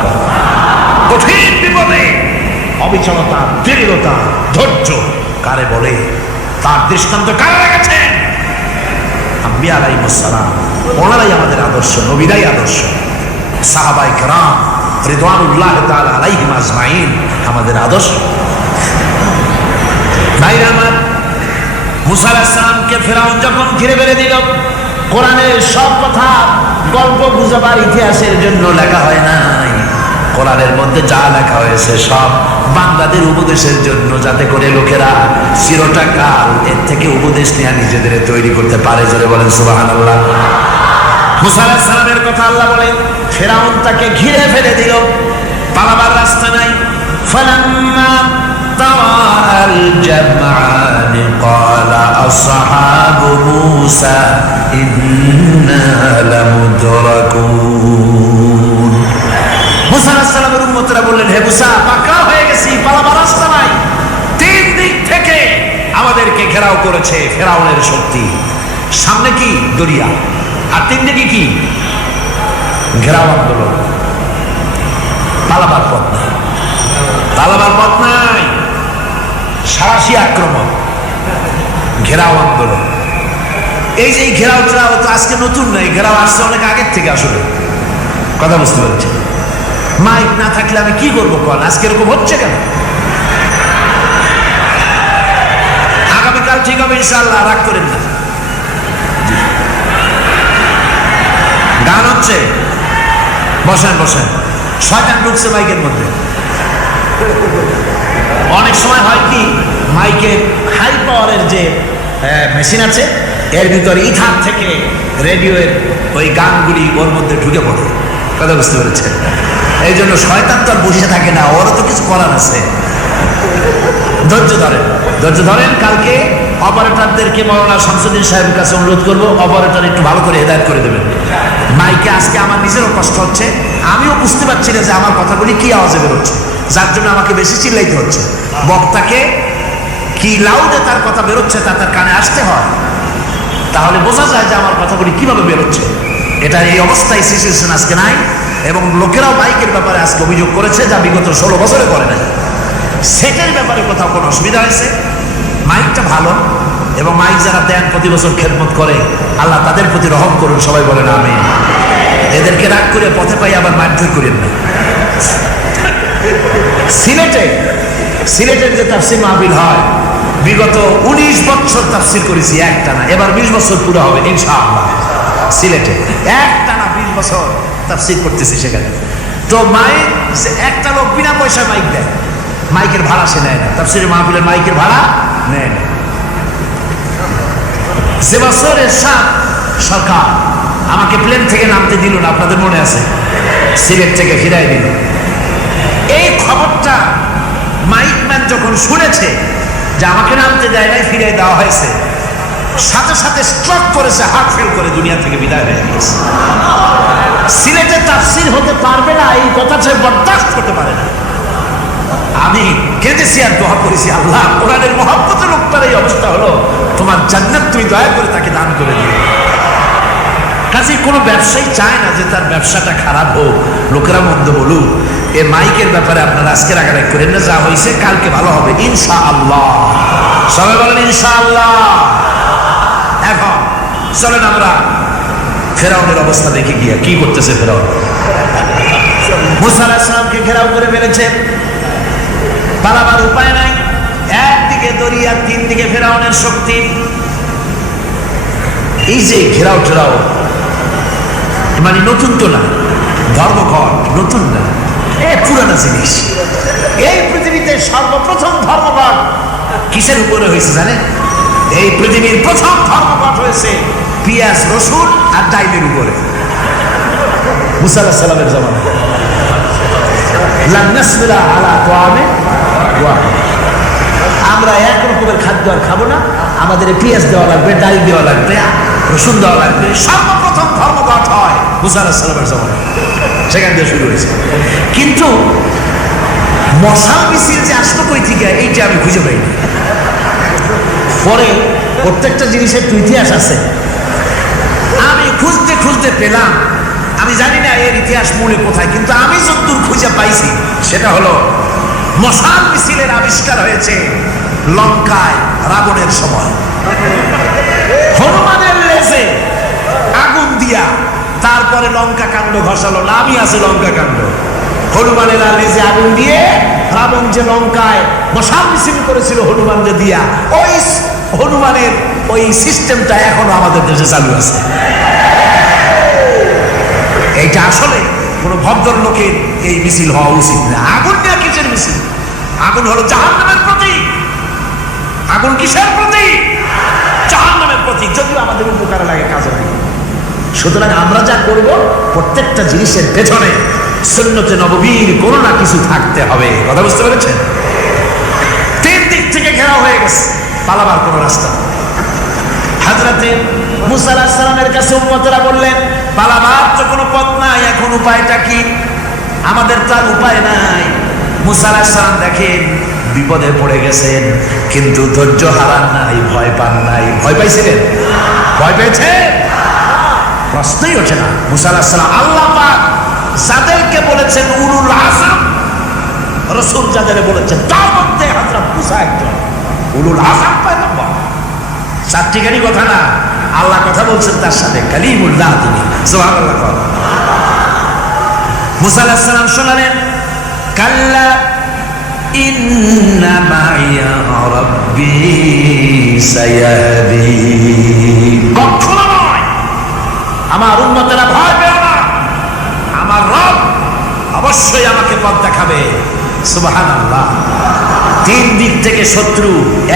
কঠিন বিপদে অবিচলতা, দৃঢ়তা, ধৈর্য কারে বলে, তার দৃষ্টান্ত কারা রেখেছেন? আম্বিয়া আলাইহিমুস সালাম। ওনারাই আমাদের আদর্শ, নবীরাই আদর্শ, সাহাবায়ে কেরাম রিদওয়ানুল্লাহ তাআলা আলাইহিম আজমাইন আমাদের আদর্শ। ভাইরা আমার, মুসা আলাইহিস সালামকে ফেরাউন যখন ঘিরে ফেলে দিল, কোরআনের সব কথা গল্প গুজবার ইতিহাসের জন্য লেখা হয় নাই। কোরআনের মধ্যে যা লেখা হয়েছে সব বান্দাদের উপদেশের জন্য, যাতে করে লোকেরা চিরটা কাল এর থেকে উপদেশ নেওয়া নিজেদের তৈরি করতে পারে। জোরে বলেন সুবহানাল্লাহ। মুসা আলাইহিস সালামের কথা আল্লাহ বলেন, ফেরাউন তাকে ঘিরে ফেলে দিল, পালাবার রাস্তা নাই। ফালাম্মা তারাআল জামআন ক্বালা আসহাবু মূসা ইন্না লামুদরাকুন। মুসা আলাইহিস সালামের উম্মতরা বললেন, হে মুসা, পাকা হয়ে গেছি, পালাবার রাস্তা নাই। তিন দিক থেকে আমাদেরকে ঘেরাও করেছে ফেরাউনের শক্তি। সামনে কি? দরিয়া, আর তিন দিকে কি? ঘেরাও আন্দোলন। পালাবার পথ নাই, পালাবার পথ নাই। সারাশি আক্রমণ, ঘেরাও আন্দোলন। এই যে ঘেরাও টেরাও তো আজকে নতুন নয়, ঘেরাও আসছে অনেক আগের থেকে। আসলে কথা বুঝতে পারছি। মাইক না থাকলে আমি কি করবো কল? আজকে এরকম হচ্ছে কেন? আগামীকাল ঠিক হবে ইনশাআল্লাহ, রাগ করেন না। গান হচ্ছে, বসেন বসেন। শয়তান ঢুকছে মাইকের মধ্যে। অনেক সময় হয় কি, মাইকের হাই পাওয়ারের যে মেশিন আছে, এর ভিতরে ইথার থেকে রেডিওর ওই গানগুলি ওর মধ্যে ঢুকে পড়ে। কথা বুঝতে পেরেছে? এই জন্য শয়তান তো আর বসে থাকে না, ওরও তো কিছু করার আছে। ধৈর্য ধরেন, ধৈর্য ধরেন। কালকে অপারেটরদেরকে মাওলানা শামসুদ্দিন সাহেবের কাছে অনুরোধ করবো, অপারেটর একটু ভালো করে হেদায়েত করে দেবেন। মাইকে আজকে আমার নিজেরও কষ্ট হচ্ছে, আমিও বুঝতে পারছি না যে আমার কথাগুলি কি আওয়াজে বেরোচ্ছে, যার জন্য আমাকে বেশি চিল্লাইতে হচ্ছে। বক্তাকে কি লাউডে তার কথা বেরোচ্ছে তা তার কানে আসতে হয়, তাহলে বোঝা যায় যে আমার কথাগুলি কিভাবে বেরোচ্ছে। এটা এই অবস্থায় সিচুয়েশন আজকে নাই, এবং লোকেরাও মাইকের ব্যাপারে আজকে অভিযোগ করেছে, যা বিগত 16 বছরে করে নাই। সেটের ব্যাপারে কোথাও কোনো অসুবিধা হয়েছে? মাইকটা ভালো, এবং মাইক যারা দেন প্রতি বছর খেদমত করে, আল্লাহ তাদের প্রতি রহম করুন। সবাই বলেন আমিন। এদেরকে রাগ করে পথে পাই আবার মারধর করেন না। সিলেটের যে তাফসীর মাহফিল হয়, বিগত 19 বছর তাফসীর করেছি একটানা, এবার 20 বছর পুরো হবে ইনশাআল্লাহ। সিলেটে একটানা 20 বছর তাফসীর করতেছি সেখানে। তো মাইক, একটা লোক বিনা পয়সায় মাইক দেয়, মাইকের ভাড়া সে নেয় না। তাফসীরের মাহফিলের মাইকের ভাড়া নেয় না। যে বছর এরশাদ সরকার আমাকে প্লেন থেকে নামতে দিল না, আপনাদের মনে আছে? সিলেট থেকে ফিরাই দিল। এই খবরটা মাইকম্যান যখন শুনেছে যে আমাকে নামতে দেয় নাই, ফিরাই দেওয়া হয়েছে, সাথে সাথে স্ট্রোক করেছে, হার্ট ফেল করে দুনিয়া থেকে বিদায় হয়ে গেছে। সিলেটে তাফসীর হতে পারবে না, এই কথা সে বরদাস্ত করতে পারে না। আমি কেঁদেছি আর দোয়া করেছি, আল্লাহ, কোরআনের মহব্বতের লোকটার এই অবস্থা হলো, তোমার জান্নাত তুমি দয়া করে তাকে দান করে দিও। কাজে কোনো ব্যবসায়ী চায় না যে তার ব্যবসাটা খারাপ হোক, লোকেরা মন্দ বলুক। এ মাইকের ব্যাপারে আপনারা আজকে রাগারাগ করেন না, যা হয়েছে কালকে ভালো হবে ইনশাআল্লাহ। সবাই বলেন ইনশাআল্লাহ। এখন চলেন আমরা ফেরাউনের অবস্থা দেখে গিয়া কি করতেছে ফেরাউন। মুসা আলাইহিস সালামকে ঘেরাও করে ফেলেছে, পালাবার উপায় নাই। একদিকে দরিয়া, তিন দিকে ফেরাউনের শক্তি। এই যে ঘেরাও টেরাও মানে নতুন তো না, ধর্মঘট নতুন না, পুরানো জিনিস। এই পৃথিবীতে সর্বপ্রথম ধর্মঘট কিসের উপরে হয়েছে জানেন? এই পৃথিবীর প্রথম ধর্মঘট হয়েছে পেঁয়াজ, রসুন আর ডাইলের উপরে। মুসা আলাইহিস সালামের জামানায় আমরা এক রকমের খাদ্য আর খাবো না, আমাদের পেঁয়াজ দেওয়া লাগবে, ডাল দেওয়া লাগবে, রসুন দেওয়া লাগবে। সর্বপ্রথম ধর্মঘট হয় মুসা আলাইহিস সালামের জামানায়, সেখান থেকে শুরু হয়েছে। কিন্তু মশাল মিছিল যে আসতো কই থেকে, এইটা আমি খুঁজে পাইনি। পরে প্রত্যেকটা জিনিসের তো ইতিহাস আছে, আমি খুঁজতে খুঁজতে পেলাম। আমি জানি না এর ইতিহাস মূলে কোথায়, কিন্তু আমি যতদূর খুঁজে পাইছি সেটা হলো মশাল মিছিলের আবিষ্কার হয়েছে লঙ্কায় রাবণের সময়। হনুমানের লেজে আগুন দিয়ে দিয়া তারপরে লঙ্কা কাণ্ড ঘষালো, নামই আছে লঙ্কা কাণ্ড। হনুমানেরা লেজে আগুন দিয়ে রাবণ যে লঙ্কায় মশাল মিছিল করেছিল হনুমানকে দিয়া, ওই হনুমানের ওই সিস্টেমটা এখনো আমাদের দেশে চালু আছে। এইটা আসলে কোন ভদ্রলোকের এই মিছিল হওয়া উচিত না। আগুন নিয়ে কিসের মিছিল? আগুন হলো জাহান্নামের প্রতীক। আগুন কিসের প্রতীক? জাহান্নামের প্রতীক। যদিও আমাদের উপকার লাগে, কাজে লাগে। সুতরাং আমরা যা করব প্রত্যেকটা জিনিসের পেছনে সুন্নতে নববীর কোনো না কিছু থাকতে হবে। কথা বুঝতে পেরেছেন? তিন দিক থেকে ঘেরাও হয়ে গেছে, পালাবার কোনো রাস্তা। হযরতে মুসা আলাইহিস সালামের কাছে উম্মতেরা বললেন, পালাবার তো কোনো পথ নাই, এখন উপায়টা কি? আমাদের তো আর উপায় নাই। মুসা আলাইহিস সালাম দেখেন বিপদে পড়ে গেছেন, কিন্তু ধৈর্য হারান নাই, ভয় পান নাই। ভয় পাইছিলেন? ভয় পেয়েছেন? প্রশ্নই ওঠে না। মুসা আলাইহিস সালাম আল্লাহ পাক যাদেরকে বলেছেন উলুল আযম, রাসূল যাদের বলেছেন তার মধ্যে হযরত মুসা একজন উলুল আযম পয়গম্বর। চারটিখানি কথা না, আল্লাহ কথা বলছেন তার সাথে, কালিমুল্লাহ তিনি। সুবহানাল্লাহ। মুসা আলাইহিস সালাম শোনালেন, কাল্লা ইন্না মাইয়া রাব্বি সায়াহদিন। কখনো নয়, আমার উম্মতেরা ভয় পেও না, আমার রব অবশ্যই আমাকে পথ দেখাবে। সুবহানাল্লাহ। তিন দিক থেকে শত্রু,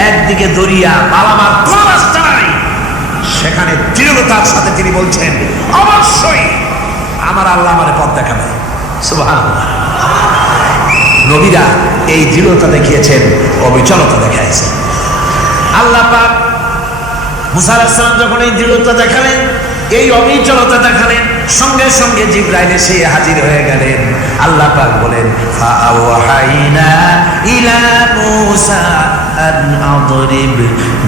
একদিকে দরিয়া, পালাবার কোন রাস্তা নাই। সেখানে দৃঢ়তার সাথে তিনি বলছেন, অবশ্যই আমার আল্লাহ আমারে পথ দেখাবে। সুবহানাল্লাহ। নবীরা এই দৃঢ়তা দেখিয়েছেন, অবিচলতা দেখাইছেন। আল্লাহ পাক মুসা আলাইহিস সালাম যখন এই দৃঢ়তা দেখালেন, এই অবিচলতা দেখালেন, সঙ্গে সঙ্গে জিবরাইল এসে হাজির হয়ে গেলেন। আল্লাহ পাক বলেন, ফাআওহাইনা ইলা মূসা আন আদরিব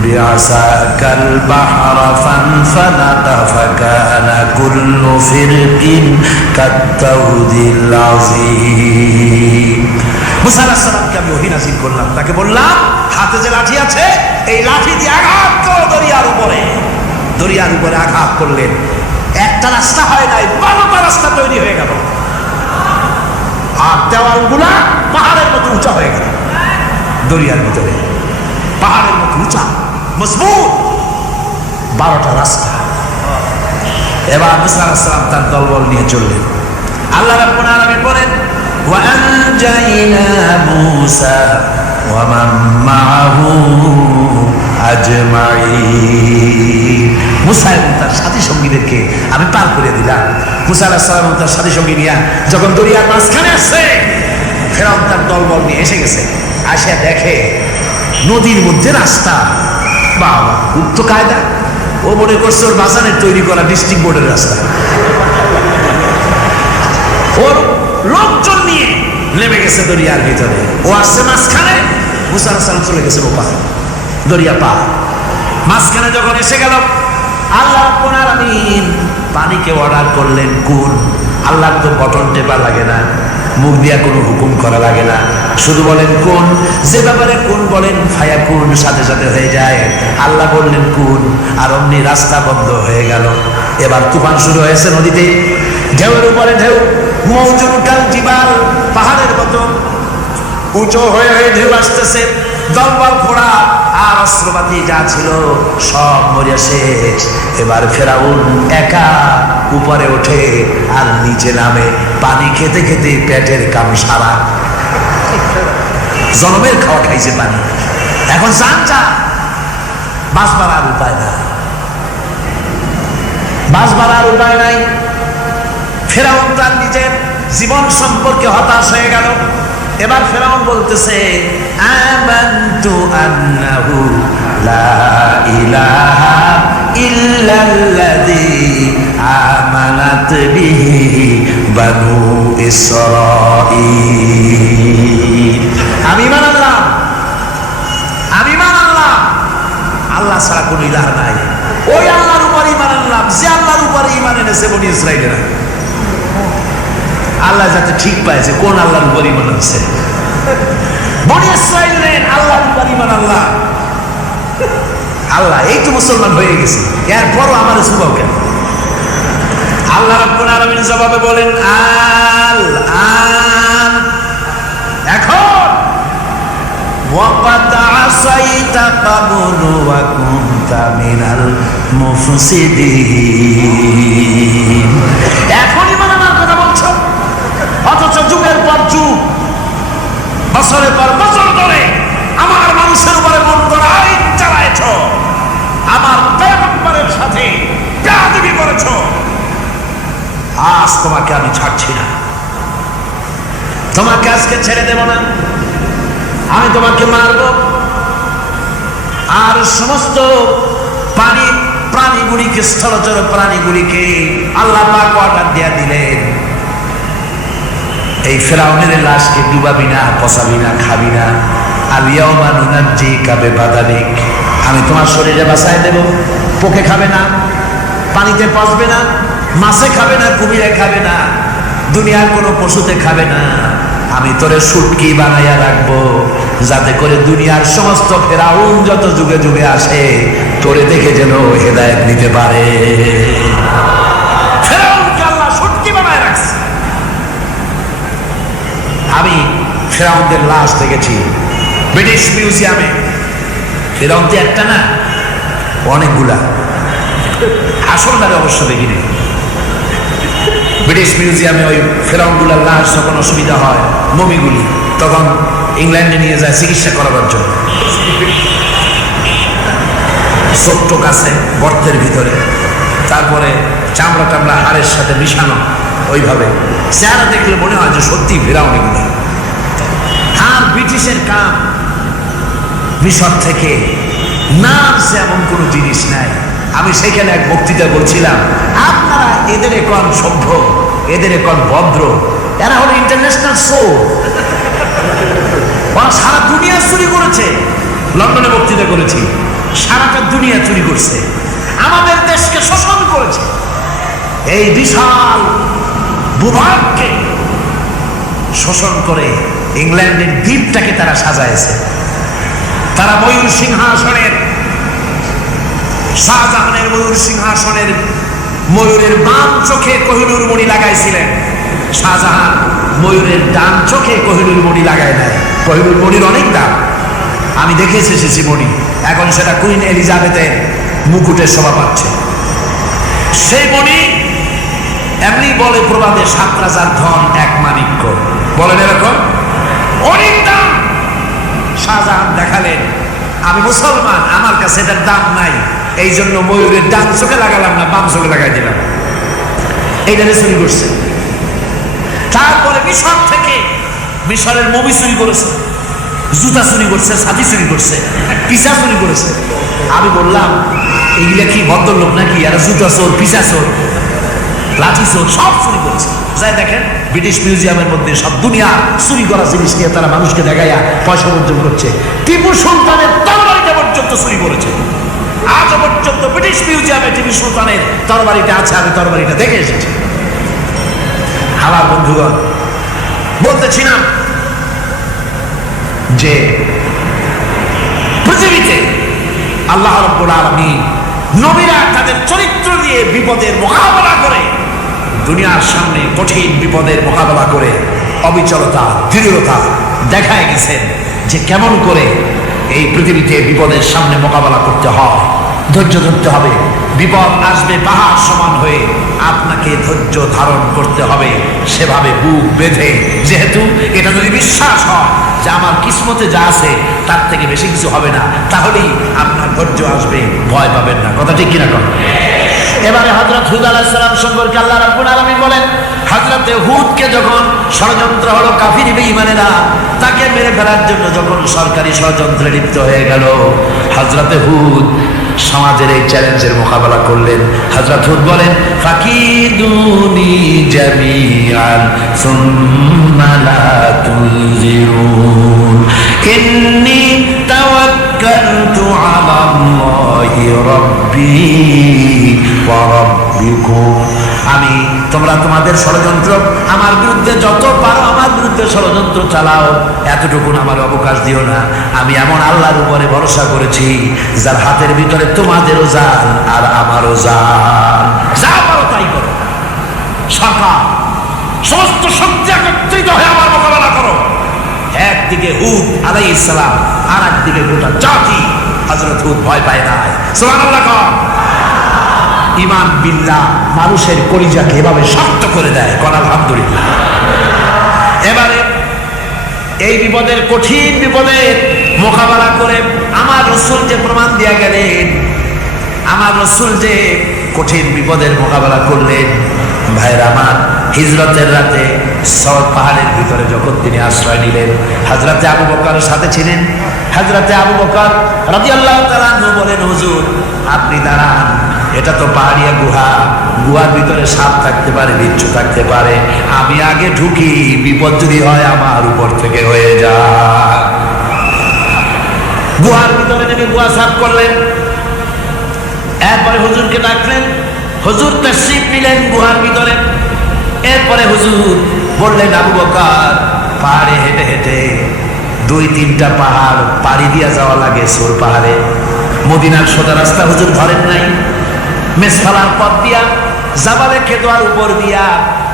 বিআসাকাল বাহরা ফানফালাকা ফাকানা কুল্লু ফিরকিন কাত্তাউদিল আযীম। মুসা আলাইহিস সালামকে আমি ওহী নাযিল করলাম, তাকে বললাম হাতে যে লাঠি আছে এই লাঠি দিয়ে আঘাত করো দরিয়ার উপরে। দরিয়ার উপরে আঘাত করলেন, একটা রাস্তা হয় নাই, 12টা রাস্তা তৈরি হয়ে গেল। আর দেওয়ালগুলা পাহাড়ের মতো উঁচা হয়ে গেল। দরিয়ার ভিতরে পাহাড়ের মতো উঁচা, মজবুত 12টা রাস্তা। এবার মুসা আলাইহিস সালাম তার দলবল নিয়ে চললেন। আল্লাহ রাব্বুল আলামিন বলেন, ওয়া আনজাইনা মূসা ওয়া মান মাআহু আজমাইন। মুসা এবং তার সাথী সঙ্গীদেরকে আমি পার করে দিলাম। মুসা আলাইহিস সালাম এবং তার সাথী সঙ্গী নিয়ে যখন দরিয়ার মাঝখানে আসছে, ফেরাউন তার দলবল নিয়ে এসে গেছে। আসে দেখে নদীর মধ্যে রাস্তা। বাবা, উক্ত কায়দা! ও মনে করছে ওর বাজানের তৈরি করা ডিস্ট্রিক্ট বোর্ডের রাস্তা। ওর লোকজন নিয়ে নেমে গেছে দরিয়ার ভিতরে। ও আসছে মাঝখানে, মুসা আলাইহিস সালাম চলে গেছে ওপারে, দরিয়া পার। মাঝখানে যখন এসে গেল, আল্লাহ রাব্বুল আলামিন পানিকে অর্ডার করলেন কুন। আল্লাহর তো বটন টেপা লাগে না, মুখ দিয়া কোনো হুকুম করা লাগে না, শুধু বলেন কুন। যে ব্যাপারে কুন বলেন ফায়াকুন, সাথে সাথে হয়ে যায়। আল্লাহ বললেন কুন, আর অমনি রাস্তা বন্ধ হয়ে গেল। এবার তুফান শুরু হয়েছে নদীতে, ঢেউয়ের উপরে ঢেউ, মওজুন কাল জিবাল, পাহাড়ের মতো উঁচু হয়ে হয়ে ঢেউ আসতেছে। দলবল ঘোড়া আর অস্ত্রপাতি যা ছিল সব মরে শেষ। এবার ফেরাউন একা উপরে ওঠে আর নিচে নামে, পানি খেতে খেতে পেটের কাম সারা। জনমের খাওয়া খাইছে পানি, এখন জানটা বাঁচবার আর উপায় না, বাঁচবার আর উপায় নাই। ফেরাউন তার নিজের জীবন সম্পর্কে হতাশ হয়ে গেল। এবার ফেরাউন বলতেছে, আমানতু আন্নাহু লা ইলাহা ইল্লাল্লাযী আমানাত বিহি বানু ইসরাঈল। আমি ঈমান আনলাম, আমি ঈমান আনলাম আল্লাহ ছাড়া কোনো ইলাহ নাই। ওই আল্লাহর উপর ঈমান আনলাম যে আল্লাহর উপর ঈমান এনেছে বনি ইসরাঈলেরা। আল্লাহ যাতে ঠিক পাইছে কোন আল্লাহর উপর ঈমান আনছে। বনি ইসরাঈলের আল্লাহর উপর ঈমান আল্লাহ। আল্লাহ এই তো মুসলমান হয়ে গেছে, এরপরও আমার সুবাও কেন? আল্লাহ রাব্বুল আলামিন জবাবে বলেন আল আন, এখন ওয়াকাদ আসাইতা ক্বাবলু ওয়া কুনতা মিনাল মুফসিদিন, এখনই মানে আমার কথা বলছো, অথচ যুগের পর যুগ, বছরের পর বছর ধরে আমার মানুষের উপরে মন করা আইন চালায়েছ, আমার পয়গম্বরের সাথে বেয়াদবি করেছ, আজ তোমাকে আমি ছাড়ছি না, তোমাকে আজকে ছেড়ে দেব না, আমি তোমাকে মারব। আর সমস্ত প্রাণীগুলিকে, স্থলচর প্রাণীগুলিকে আল্লাহ পাক অর্ডার দিয়ে দিলেন, এই ফেরাউনের লাশকে ডুবাবি না, পচাবি না, খাবি না, আলিয়াউমা নুনাজ্জিকা বিবাদানিক, আমি তোমার শরীরে বাঁচায় দেব, পোকে খাবে না, পানিতে পচবে না, মাছে খাবে না, কুমিরে খাবে না, দুনিয়ার কোনো পশুতে খাবে না, আমি তোরে শুটকি বানাইয়া রাখবো, যাতে করে দুনিয়ার সমস্ত ফেরাউন যত যুগে যুগে আসে তোরে দেখে যেন হেদায়েত নিতে পারে। ফেরাউনকে আল্লাহ শুটকি বানায় রাখছে। আমি ফেরাউনদের লাশ দেখেছি ব্রিটিশ মিউজিয়ামে। ফেরাউন তো একটা না, অনেকগুলা, আসলটারে অবশ্য দেখিনি। ব্রিটিশ মিউজিয়ামে ওই ফেরাউনগুলার লাশ যখন অসুবিধা হয়, মমিগুলি, তখন ইংল্যান্ডে নিয়ে যায় চিকিৎসা করাবার জন্য। ছোট্ট কাছে গর্তের ভিতরে, তারপরে চামড়া টামড়া হাড়ের সাথে মিশানো, ওইভাবে চেহারা দেখলে মনে হয় যে সত্যি ফেরাউন এগুলো। আর ব্রিটিশের কাম, মিশর থেকে নামছে এমন কোনো জিনিস নাই। আমি সেখানে এক বক্তৃতা বলছিলাম, আপনারা এদের এখন সভ্য, এদের এখন ভদ্র, এরা হলো ইন্টারন্যাশনাল শো, ওরা সারা দুনিয়া চুরি করেছে। লন্ডনে বক্তৃতা করেছি, সারাটা দুনিয়া চুরি করছে, আমাদের দেশকে শোষণ করেছে। এই বিশাল ভূভাগকে শোষণ করে ইংল্যান্ডের দ্বীপটাকে তারা সাজাইছে। তারা ময়ূর সিংহাসনের, শাহজাহানের ময়ূর সিংহাসনের ময়ূরের বাম চোখে কোহিনূর মণি লাগাইছিলেন, শাহজাহান ময়ূরের ডান চোখে কোহিনূর মণি লাগায় নাই। কোহিনূর মণির অনেক দাম, আমি দেখে এসেছি মণি, এখন সেটা কুইন এলিজাবেথের মুকুটের শোভা পাচ্ছে। সেই মণি এমনি বলে প্রবাদে ৭ রাজার ধন এক মাণিক্য, বলেন এরকম অনেক দাম। শাহজাহান দেখালেন, আমি মুসলমান, আমার কাছে এটার দাম নাই, এই জন্য ময়ূরের ডান চোখে লাগালাম না, বাম চোখে লাগাই দিলাম। এইটারে চুরি করছে। তারপরে মিশর থেকে, মিশরের মমি চুরি করেছে, জুতা চুরি করছে, ছাতি চুরি করছে, পিসা চুরি করেছে। আমি বললাম এইগুলা কি ভদ্রলোক নাকি? এরা জুতা চোর, পিসা চোর, লাঠি চোর, সব চুরি করেছে। যাই দেখেন ব্রিটিশ মিউজিয়ামের মধ্যে সব দুনিয়া চুরি করা জিনিস নিয়ে তারা মানুষকে দেখাইয়া পয়সা অর্জন করছে। টিপু সুলতানের তরবারিটা পর্যন্ত চুরি করেছে। আজ পর্যন্ত ব্রিটিশ মিউজিয়ামে টিপু সুলতানের তরবারিটা আছে, আমি তরবারিটা দেখে এসেছি। আমার বন্ধুগণ, বলতেছিলাম যে পৃথিবীতে আল্লাহ রাব্বুল আলামিন নবীরা তাদের চরিত্র দিয়ে বিপদের মোকাবেলা করে, দুনিয়ার সামনে কঠিন বিপদের মোকাবেলা করে অবিচলতা, দৃঢ়তা দেখায় গেছেন যে কেমন করে এই পৃথিবীতে বিপদের সামনে মোকাবেলা করতে হয়। ধৈর্য ধরতে হবে, বিপদ আসবে পাহাড় সমান হয়ে, আপনাকে ধৈর্য ধারণ করতে হবে সেভাবে বুক বেঁধে। যেহেতু এটা যদি বিশ্বাস হয় যে আমার কিসমতে যা আছে তার থেকে বেশি কিছু হবে না, তাহলেই আপনার ধৈর্য আসবে, ভয় পাবেন না। কথা ঠিক কিনা কর? এবারে হযরত হুদ আলাইহিস সালাম সম্পর্কে আল্লাহ রাব্বুল আলামিন বলেন, হযরতে হুদকে যখন ষড়যন্ত্র হলো, কাফির বেঈমানেরা তাকে মেরে ফেলার জন্য যখন সরকারি ষড়যন্ত্রে লিপ্ত হয়ে গেল, হযরতে হুদ সমাজের এই চ্যালেঞ্জের মোকাবেলা করলেন। হযরত হুদ বলেন, ফাকিদুনি জামিআন সুম্মা লা তুনজিরুন ইন্নী তাওয়াক্কালতু আলাল্লাহি রাব্বি ওয়া রাব্বিকুম। আমি, তোমরা তোমাদের ষড়যন্ত্র আমার বিরুদ্ধে যত পারো আমার বিরুদ্ধে ষড়যন্ত্র চালাও, এতটুকুন আমার অবকাশ দিও না। আমি এমন আল্লাহর উপরে ভরসা করেছি যার হাতের ভিতরে তোমাদেরও জান আর আমারও জান। যা পারো তাই করো। সরকার, সমস্ত শক্তি একত্রিত হয়ে আমার মোকাবেলা করো। একদিকে হুদ আলাইহিস সালাম, আর একদিকে গোটা জাতি। হযরত হুদ ভয় পায় নাই। সুবহানাল্লাহ। ঈমান বিল্লাহ মানুষের কলিজাকে এভাবে শক্ত করে দেয়। কোন আলহামদুলিল্লাহ। এবারে এই বিপদের, কঠিন বিপদের মোকাবেলা করে আমার রাসূল যে প্রমাণ দিয়া গেলেন, আমার রাসূল যে কঠিন বিপদের মোকাবেলা করলেন, ভাইরা আমার, হিজরতের রাতে সওদ পাহাড়ের ভিতরে যখন তিনি আশ্রয় নিলেন, হযরতে আবু বকরের সাথে ছিলেন। হযরতে আবু বকর রাদিয়াল্লাহু তাআলা আনহু বলেন, হুজুর আপনি দাঁড়ান, এটা তো পাহাড়িয়া গুহা, গুহার ভিতরে সাপ থাকতে পারে, বিচ্ছু থাকতে পারে, আমি আগে ঢুকি, বিপদ যদি হয় আমার উপর থেকে হয়ে যায়। গুহার ভিতরে নেমে গুহা সাফ করলেন। এরপরে হুজুরকে ডাকলেন, হুজুর তাশরীফ নিলেন গুহার ভিতরে। এরপরে হুজুর বললেন, আবু বকর, পাহাড়ে হেঁটে হেঁটে 2-3টা পাহাড় পাড়ি দিয়া যাওয়া লাগে সোর পাহাড়ে। মদিনার সোজা রাস্তা হুজুর ধরেন নাই, মেসফালার পথ দিয়া, জাবালে কেদোয়ার উপর দিয়া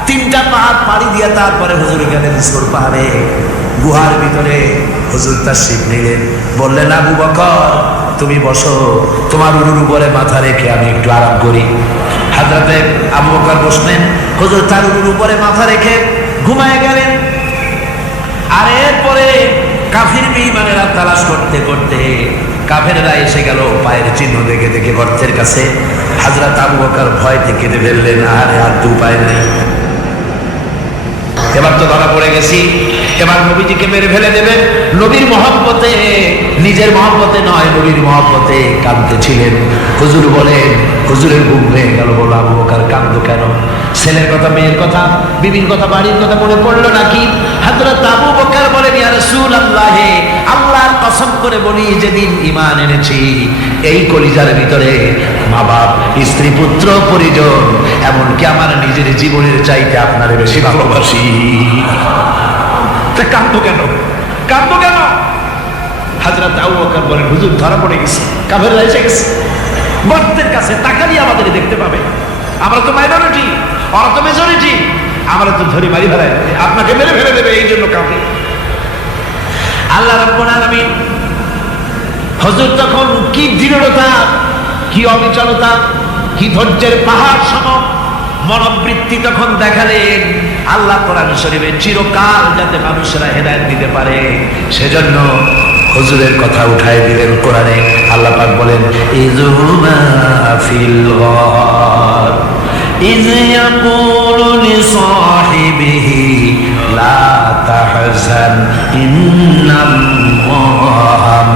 3টা পাহাড় পাড়ি দিয়া তারপরে হুজুর গেলেন সোর পাহাড়ে। গুহার ভিতরে হুজুর তাশরীফ নিলেন। বললেন, আবু বকর তুমি বসো, তোমার উরুর উপরে মাথা রেখে আমি একটু আরাম করি। হযরতে আবু বকর বসলেন, হুজুর তার উরুর উপরে মাথা রেখে ঘুমায় গেলেন। আর এরপরে কাফির বেঈমানেরা তালাশ করতে করতে কাফেররা এসে গেল পায়ের চিহ্ন দেখে দেখে গর্তের কাছে। হযরত আবু বকর ভয় থেকে কেঁদে ফেললেন, আরে আর তো উপায় নেই, এবার তো ধরা পড়ে গেছি, এবার নবীজিকে মেরে ফেলে দেবেন। নবীর মহব্বতে, নিজের মহব্বতে নয়, নবীর মহব্বতে কাঁদতেছিলেন। হুজুর বলেন, হুজুরের ঘুম ভেঙে গেল। বলল, আবু বকর কাঁদো কেন? ছেলের কথা, মেয়ের কথা, বিবির কথা, বাড়ির কথা মনে পড়লো নাকি? হযরত আবু বকর বলেন, ইয়া রাসূলুল্লাহ, আল্লাহর কসম করে বলি, যেদিন ঈমান এনেছি এই কলিজার ভিতরে মা বাপ, স্ত্রী, পুত্র, পরিজন, এমনকি আমার নিজের জীবনের চাইতে আপনারে বেশি ভালোবাসি। কাঁদো কেন? কাঁদো কেন? হযরত আবু বকর বলেন, হুজুর ধরা পড়ে গেছে, কাফেররা এসে গেছে গর্তের কাছে, তাকালি আমাদের দেখতে পাবে, আমরা তো মাইনরিটি, ওরা তো মেজরিটি, আমরা তো ধরি মারি ফেলায়, আপনাকে মেরে ফেলে দেবে, এই জন্য কাউকে। আল্লাহ রাব্বুল আলামিন, হুজুর তখন কি দৃঢ়তা, কি অবিচলতা, কি ধৈর্যের পাহাড় সম মনোবৃত্তি তখন দেখালেন। আল্লাহ কোরআন শরীফে চিরকাল যাতে মানুষরা হেদায়েত দিতে পারে, সেজন্য হুজুরের কথা উঠায় দিলেন কোরআনে। আল্লাহ পাক বলেন, ইযুমা ফিল গার ইয ইয়াকুলু লিসাহিবিহি লা তাহজান ইন্নাল্লাহা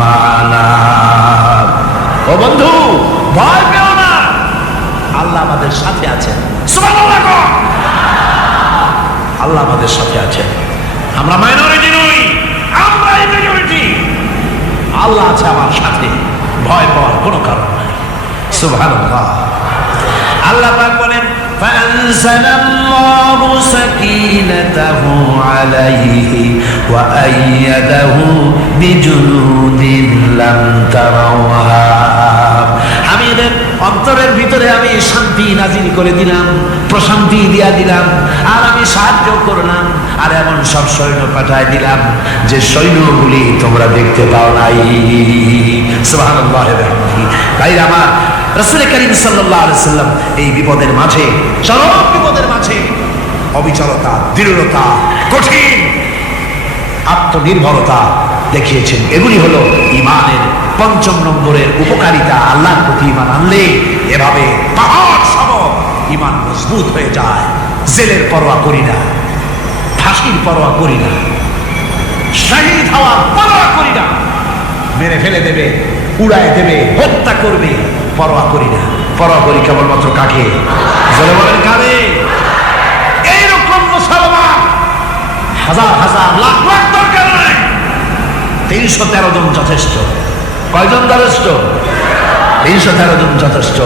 মা'ানা। ও বন্ধু, ভয় পেও না, আল্লাহ আমাদের সাথে আছেন। সুবহানাল্লাহ। আল্লাহ আমাদের সাথে আছেন। আমরা মাইনরিটি নই, আমরা মেজরিটি। আল্লাহ আছে আমার সাথে, ভয় পাওয়ার কোনো কারণ নাই। সুবহানাল্লাহ। আল্লাহ পাক বলেন, فأنزلallahu sakinatahu alayhi wa ayyadahu bijunudin lam tarawha। আমি এদের অন্তরের ভিতরে আমি শান্তি নাজিল করে দিলাম, প্রশান্তি দিয়া দিলাম, আর আমি সাহায্য করলাম, আর এমন সব সৈন্য পাঠায় দিলাম যে সৈন্যগুলি তোমরা দেখতে পাও নাই। সুবহানাল্লাহ। ভাইরা আমার, রাসূল করিম সাল্লাল্লাহু আলাইহি সাল্লাম এই বিপদের মাঝে, চরম বিপদের মাঝে অবিচলতা, দৃঢ়তা, কঠিন আত্মনির্ভরতা দেখিয়েছেন। এগুলি হলো ঈমানের 5ম নম্বরের উপকারিতা। আল্লাহর প্রতি ঈমান আনলে এভাবে পাহাড় সম ঈমান মজবুত হয়ে যায়। জেলের পরোয়া করি না, ফাঁসির পরোয়া করি না, শহীদ হওয়ার পরোয়া করি না, মেরে ফেলে দেবে, উড়ায় দেবে, হত্যা করবে, পরোয়া করি না। পরোয়া করি কেবলমাত্র কাকে? জোরে বলেন, কারে? এইরকম মুসলমান হাজার হাজার লাখ লাখ দরকার নাই, 313 জন যথেষ্ট। কয়জন যথেষ্ট? 313 জন যথেষ্ট।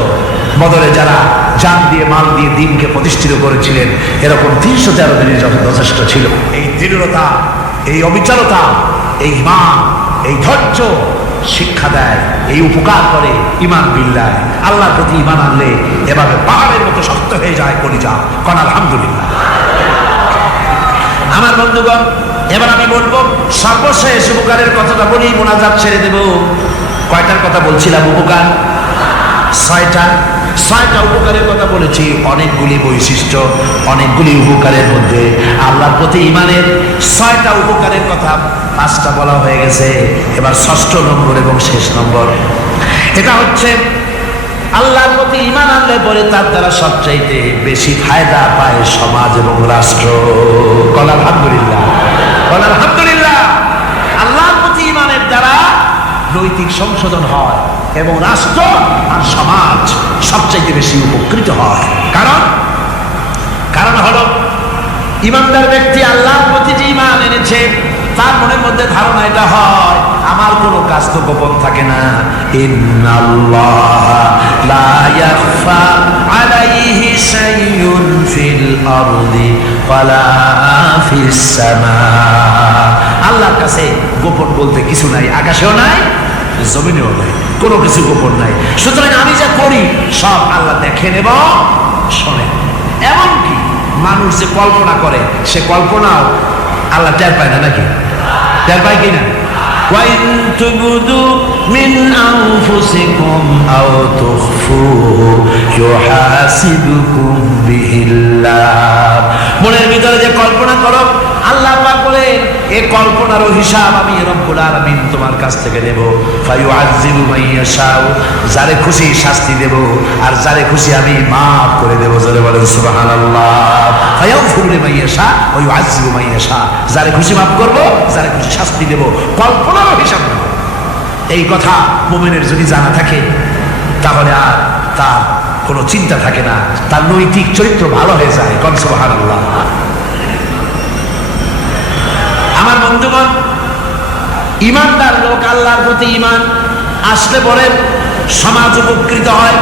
বদরে যারা জান দিয়ে, মাল দিয়ে দ্বীনকে প্রতিষ্ঠিত করেছিলেন, এরকম 313 জনই যথেষ্ট ছিল। এই দৃঢ়তা, এই অবিচলতা, এই ঈমান, এই ধৈর্য, শিক্ষা দেয়, এই উপকার করে ঈমান বিল্লাহ। আল্লাহর প্রতি ঈমান আনলে এভাবে পাহাড়ের মতো শক্ত হয়ে যায় কলিজা। কোন আলহামদুলিল্লাহ। আমার বন্ধুগণ, এবার আমি বলবো সর্বশেষ উপকারের কথাটা বলি, মোনাজাত ছেড়ে দেব। কয়টার কথা বলছিলাম? উপকার ছয়টা উপকারের কথা বলেছি। অনেকগুলি বৈশিষ্ট্য, অনেকগুলি উপকারের মধ্যে আল্লাহর প্রতি ঈমানের 6টা উপকারের কথা 5টা বলা হয়ে গেছে। এবার 6ষ্ঠ নম্বর এবং শেষ নম্বর, এটা হচ্ছে আল্লাহর প্রতি ঈমান আনলে পরে তার দ্বারা সবচাইতে বেশি ফায়দা পায় সমাজ এবং রাষ্ট্র। বল আলহামদুলিল্লাহ, বল আলহামদুলিল্লাহ। আল্লাহর প্রতি ঈমানের দ্বারা নৈতিক সংশোধন হয় এবং রাষ্ট্র আর সমাজ সবচাইতে বেশি উপকৃত হয়। কারণ হলো ঈমানদার ব্যক্তি আল্লাহর প্রতি যে ঈমান এনেছে তার মনের মধ্যে ধারণা এটা হয়, আমার কোনো কাজ তো গোপন থাকে না। ইন্নাল্লাহা লা ইয়াখফা আলাইহি শাইউন ফিল আরদি ওয়ালা ফিস সামা। আল্লাহর কাছে গোপন বলতে কিছু নাই, আকাশেও নাই, জমিনেও নাই, কোনো কিছু গোপন নাই। সুতরাং আমি যা করি সব আল্লাহ দেখেন এবং শোনেন। এমনকি মানুষ যে কল্পনা করে সে কল্পনাও আল্লাহ টের পায় না, নাকি টের পায় কিনা? وَإِن تُبْدُوا مِنْ أَنفُسِكُمْ أَوْ تُخْفُوهُ يُحَاسِبْكُم بِهِ اللَّهُ। মনের ভিতরে যে কল্পনা করো, আল্লাহ পাক বলেন এই কল্পনারও হিসাব আমি রব্বুল আলামিন তোমার কাছ থেকে নেব। ফায়ুআযযিবু মান ইয়াশাউ, যারে খুশি শাস্তি দেব আর যারে খুশি আমি মাফ করে দেব। জোরে বলেন সুবহানাল্লাহ। ফায়াগফিরু লিমান ইয়াশা ওয়া ইউআযযিবু মান ইয়াশা, যারে খুশি মাফ করব, যারে খুশি শাস্তি দেব, কল্পনারও হিসাব নেব। এই কথা মুমিনের যদি জানা থাকে তাহলে আর তার কোনো চিন্তা থাকে না, তার নৈতিক চরিত্র ভালো হয়ে যায়। কোন সুবহানাল্লাহ। আমার বন্ধুগণ, ঈমানদার লোক আল্লাহর প্রতি ঈমান আসলে পরে সমাজ উপকৃত হয়,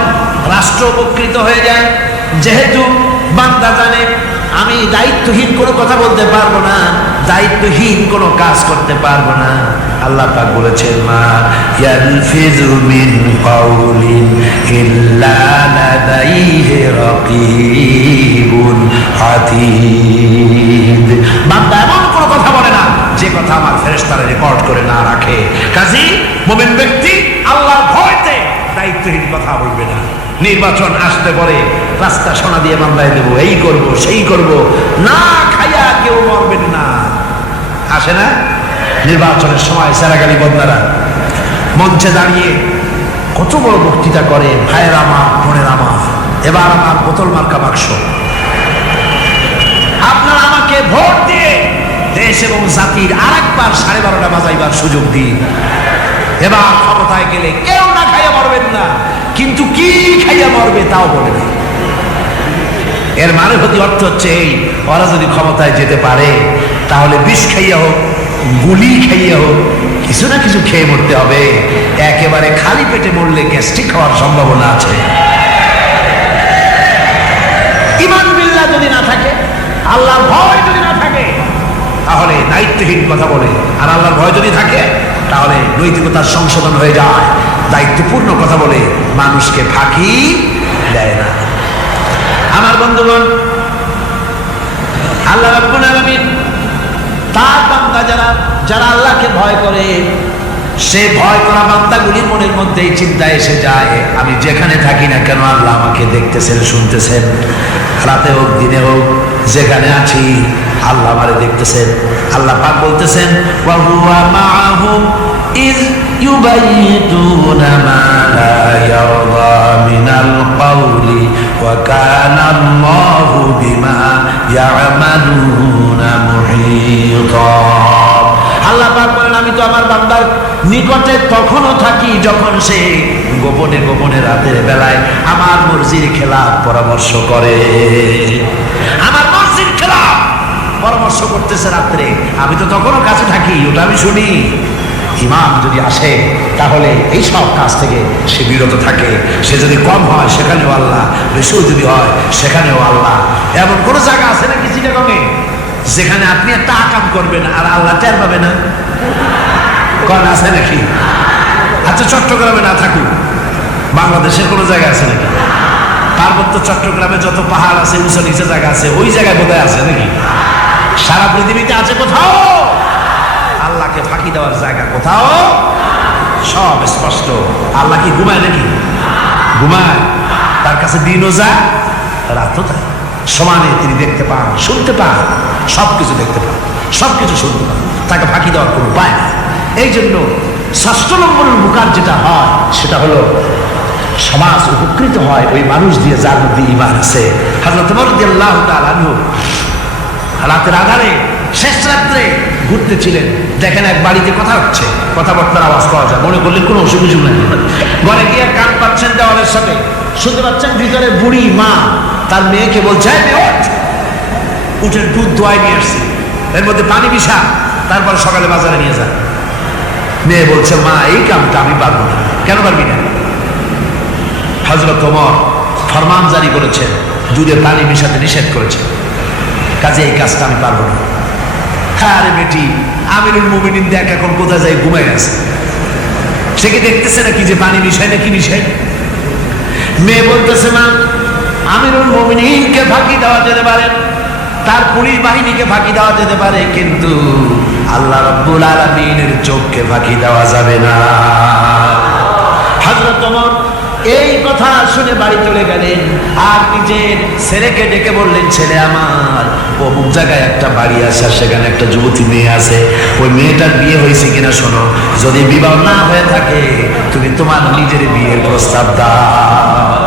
রাষ্ট্র উপকৃত হয়ে যায়। যেহেতু বান্দা জানে আমি দায়িত্বহীন কোনো কথা বলতে পারবো না, দায়িত্বহীন কোনো কাজ করতে পারবো না। আল্লাহ পাক বলেছেন, মা ইয়ালফিযু মিন কাউলিন ইল্লা লাদাইহি রাকীবুন আতীদ। বান্দা এমন কোনো কথা বলে না যে কথা আমার ফেরেশতারা রেকর্ড করে না রাখে। কাজী মুমিন ব্যক্তি আল্লাহর ভয়তে দায়িত্বহীন কথা বলবে না। নির্বাচন আসতে পরে রাস্তা সোনা দিয়ে মামলায় দেবো, এই করব সেই করব, না খাইয়া কেউ মরবেন না। আসে না নির্বাচনের সময় সেরাগালি বন্দারা মঞ্চে দাঁড়িয়ে কত বড় বক্তৃতা করে, ভাইয়ের আমার, বোনের আমার, এবার আমার বোতল মার্কা বাক্স, আপনারা আমাকে ভোট দিয়ে দেশ এবং জাতির আরেকবার 12:30 বাজাইবার সুযোগ দিন। এবার ক্ষমতায় গেলে কেউ না খাইয়া মরবেন না, কিন্তু কি খাইয়া মরবে তাও বলে না। এর মানে প্রতি অর্থ হচ্ছে এই, ওরা যদি ক্ষমতায় যেতে পারে তাহলে বিষ খাইয়া হোক, গুলি খাইয়া হোক, কিছু না কিছু খেয়ে মরতে হবে। একেবারে খালি পেটে মরলে গ্যাস্ট্রিক হওয়ার সম্ভাবনা আছে। ঈমান বিল্লাহ যদি না থাকে, আল্লাহর ভয় যদি না থাকে, তাহলে দায়িত্বহীন কথা বলে। আর আল্লাহর ভয় যদি থাকে তাহলে নৈতিকতার সংশোধন হয়ে যায়, দায়িত্বপূর্ণ কথা বলে, মানুষকে ফাঁকি দেয় না। আমার বন্ধুগণ, আল্লাহ রাব্বুল আলামিন তার বান্দা যারা আল্লাহকে ভয় করে, সে ভয় করা বান্দাগুলির মনের মধ্যে এই চিন্তা এসে যায়, আমি যেখানে থাকি না কেন আল্লাহ আমাকে দেখতেছেন, শুনতেছেন। রাতে হোক দিনে হোক যেখানে আছি আল্লাহ আমারে দেখতেছেন। আল্লাহ পাক বলতেছেন, ওয়া হুয়া মাআহুম ইয ইউবাইয়িতুনা মা লা ইয়ারদা মিনাল কাওলি ওয়া কানা আল্লাহু বিমা ইয়ামালুনা মুহীতা। আল্লাহ পাক বলেন, আমি তো আমার বান্দার নিকটে তখনও থাকি যখন সে গোপনে গোপনে রাতের বেলায় আমার মর্জির খেলাফ পরামর্শ করে। আমার মর্জির খেলাফ পরামর্শ করতেছে রাত্রে, আমি তো তখনও কাছে থাকি, ওটা আমি শুনি। ইমাম যদি আসে তাহলে এই সব কাজ থেকে সে বিরত থাকে। সে যদি কম হয় সেখানেও আল্লাহ, বেশিও যদি হয় সেখানেও আল্লাহ। এমন কোনো জায়গা আছে নাকি চিটাগংয়ে যেখানে আপনি একটা আকাম করবেন আর আল্লাহ টের পাবে না? কোন আছে নাকি? আচ্ছা চট্টগ্রামে না থাকুক, বাংলাদেশের কোনো জায়গা আছে নাকি? পার্বত্য চট্টগ্রামে যত পাহাড় আছে, উঁচু নিচে জায়গা আছে, ওই জায়গায় বোধহয় আছে নাকি? সারা পৃথিবীতে আছে কোথাও? আল্লাহকে ফাঁকি দেওয়ার জায়গা কোথাও? সব স্পষ্ট। আল্লাহ কি ঘুমায় নাকি? ঘুমায়? তার কাছে দিনও যায়, রাতও তাই। সমানে তিনি দেখতে পান, শুনতে পান, সবকিছু দেখতে পান, সবকিছু শুনতে পান। তাকে ফাঁকি দেওয়ার কোনো উপায় নেই। এই জন্য ষষ্ঠ নম্বরের উপকার যেটা হয় সেটা হলো সমাজ উপকৃত হয় ওই মানুষ দিয়ে যার মধ্যে ঈমান আছে। হযরত ওমর রাদিয়াল্লাহু তাআলা আনহু রাতের আধারে শেষ রাত্রে ঘুরতেছিলেন, দেখেন এক বাড়িতে কথা হচ্ছে, কথাবার্তার আওয়াজ পাওয়া যায়, মনে করলেন কোনো অসুখ বিসুখ নাই। ঘরে গিয়ে কান পাচ্ছেন দেওয়ালের সাথে, শুনতে পাচ্ছেন ভিতরে বুড়ি মা তার মেয়েকে বলছে, উঠের দুধ দোয়াই নিয়ে আসছি, এর মধ্যে পানি মিশা, তারপর সকালে বাজারে নিয়ে যান। মেয়ে বলছে, মা এই কামটা আমি পারবো না। কেন পারবি না? হযরত ওমর ফরমান জারি করেছেন, দুধে পানি মিশাতে নিষেধ করেছেন, কাজে এই কাজটা আমি পারবো না। আরে বেটি, আমিরুল মুমিনিন দেখ এখন কোথায় যায়, ঘুমাই আছে, সে কি দেখতেছে নাকি যে পানি মিশাই নাকি মিশাই? মেয়ে বলতেছে, মা আমিরুল মুমিনিনকে ফাঁকি দেওয়া যেতে পারে, তার পুলিশ বাহিনীকে ফাঁকি দেওয়া যেতে পারে, কিন্তু আল্লাহ রাব্বুল আলামিনের চোখকে ফাঁকি দেওয়া যাবে না। হযরত ওমর এই কথা শুনে বাড়ি চলে গেলেন, আর নিজের ছেলেকে ডেকে বললেন, ছেলে আমার, অমুক জায়গায় একটা বাড়ি আছে, সেখানে একটা যুবতী মেয়ে আছে, ওই মেয়েটার বিয়ে হয়েছে কিনা শোনো, যদি বিবাহ না হয়ে থাকে তুমি তোমার নিজের বিয়ের প্রস্তাব দাও।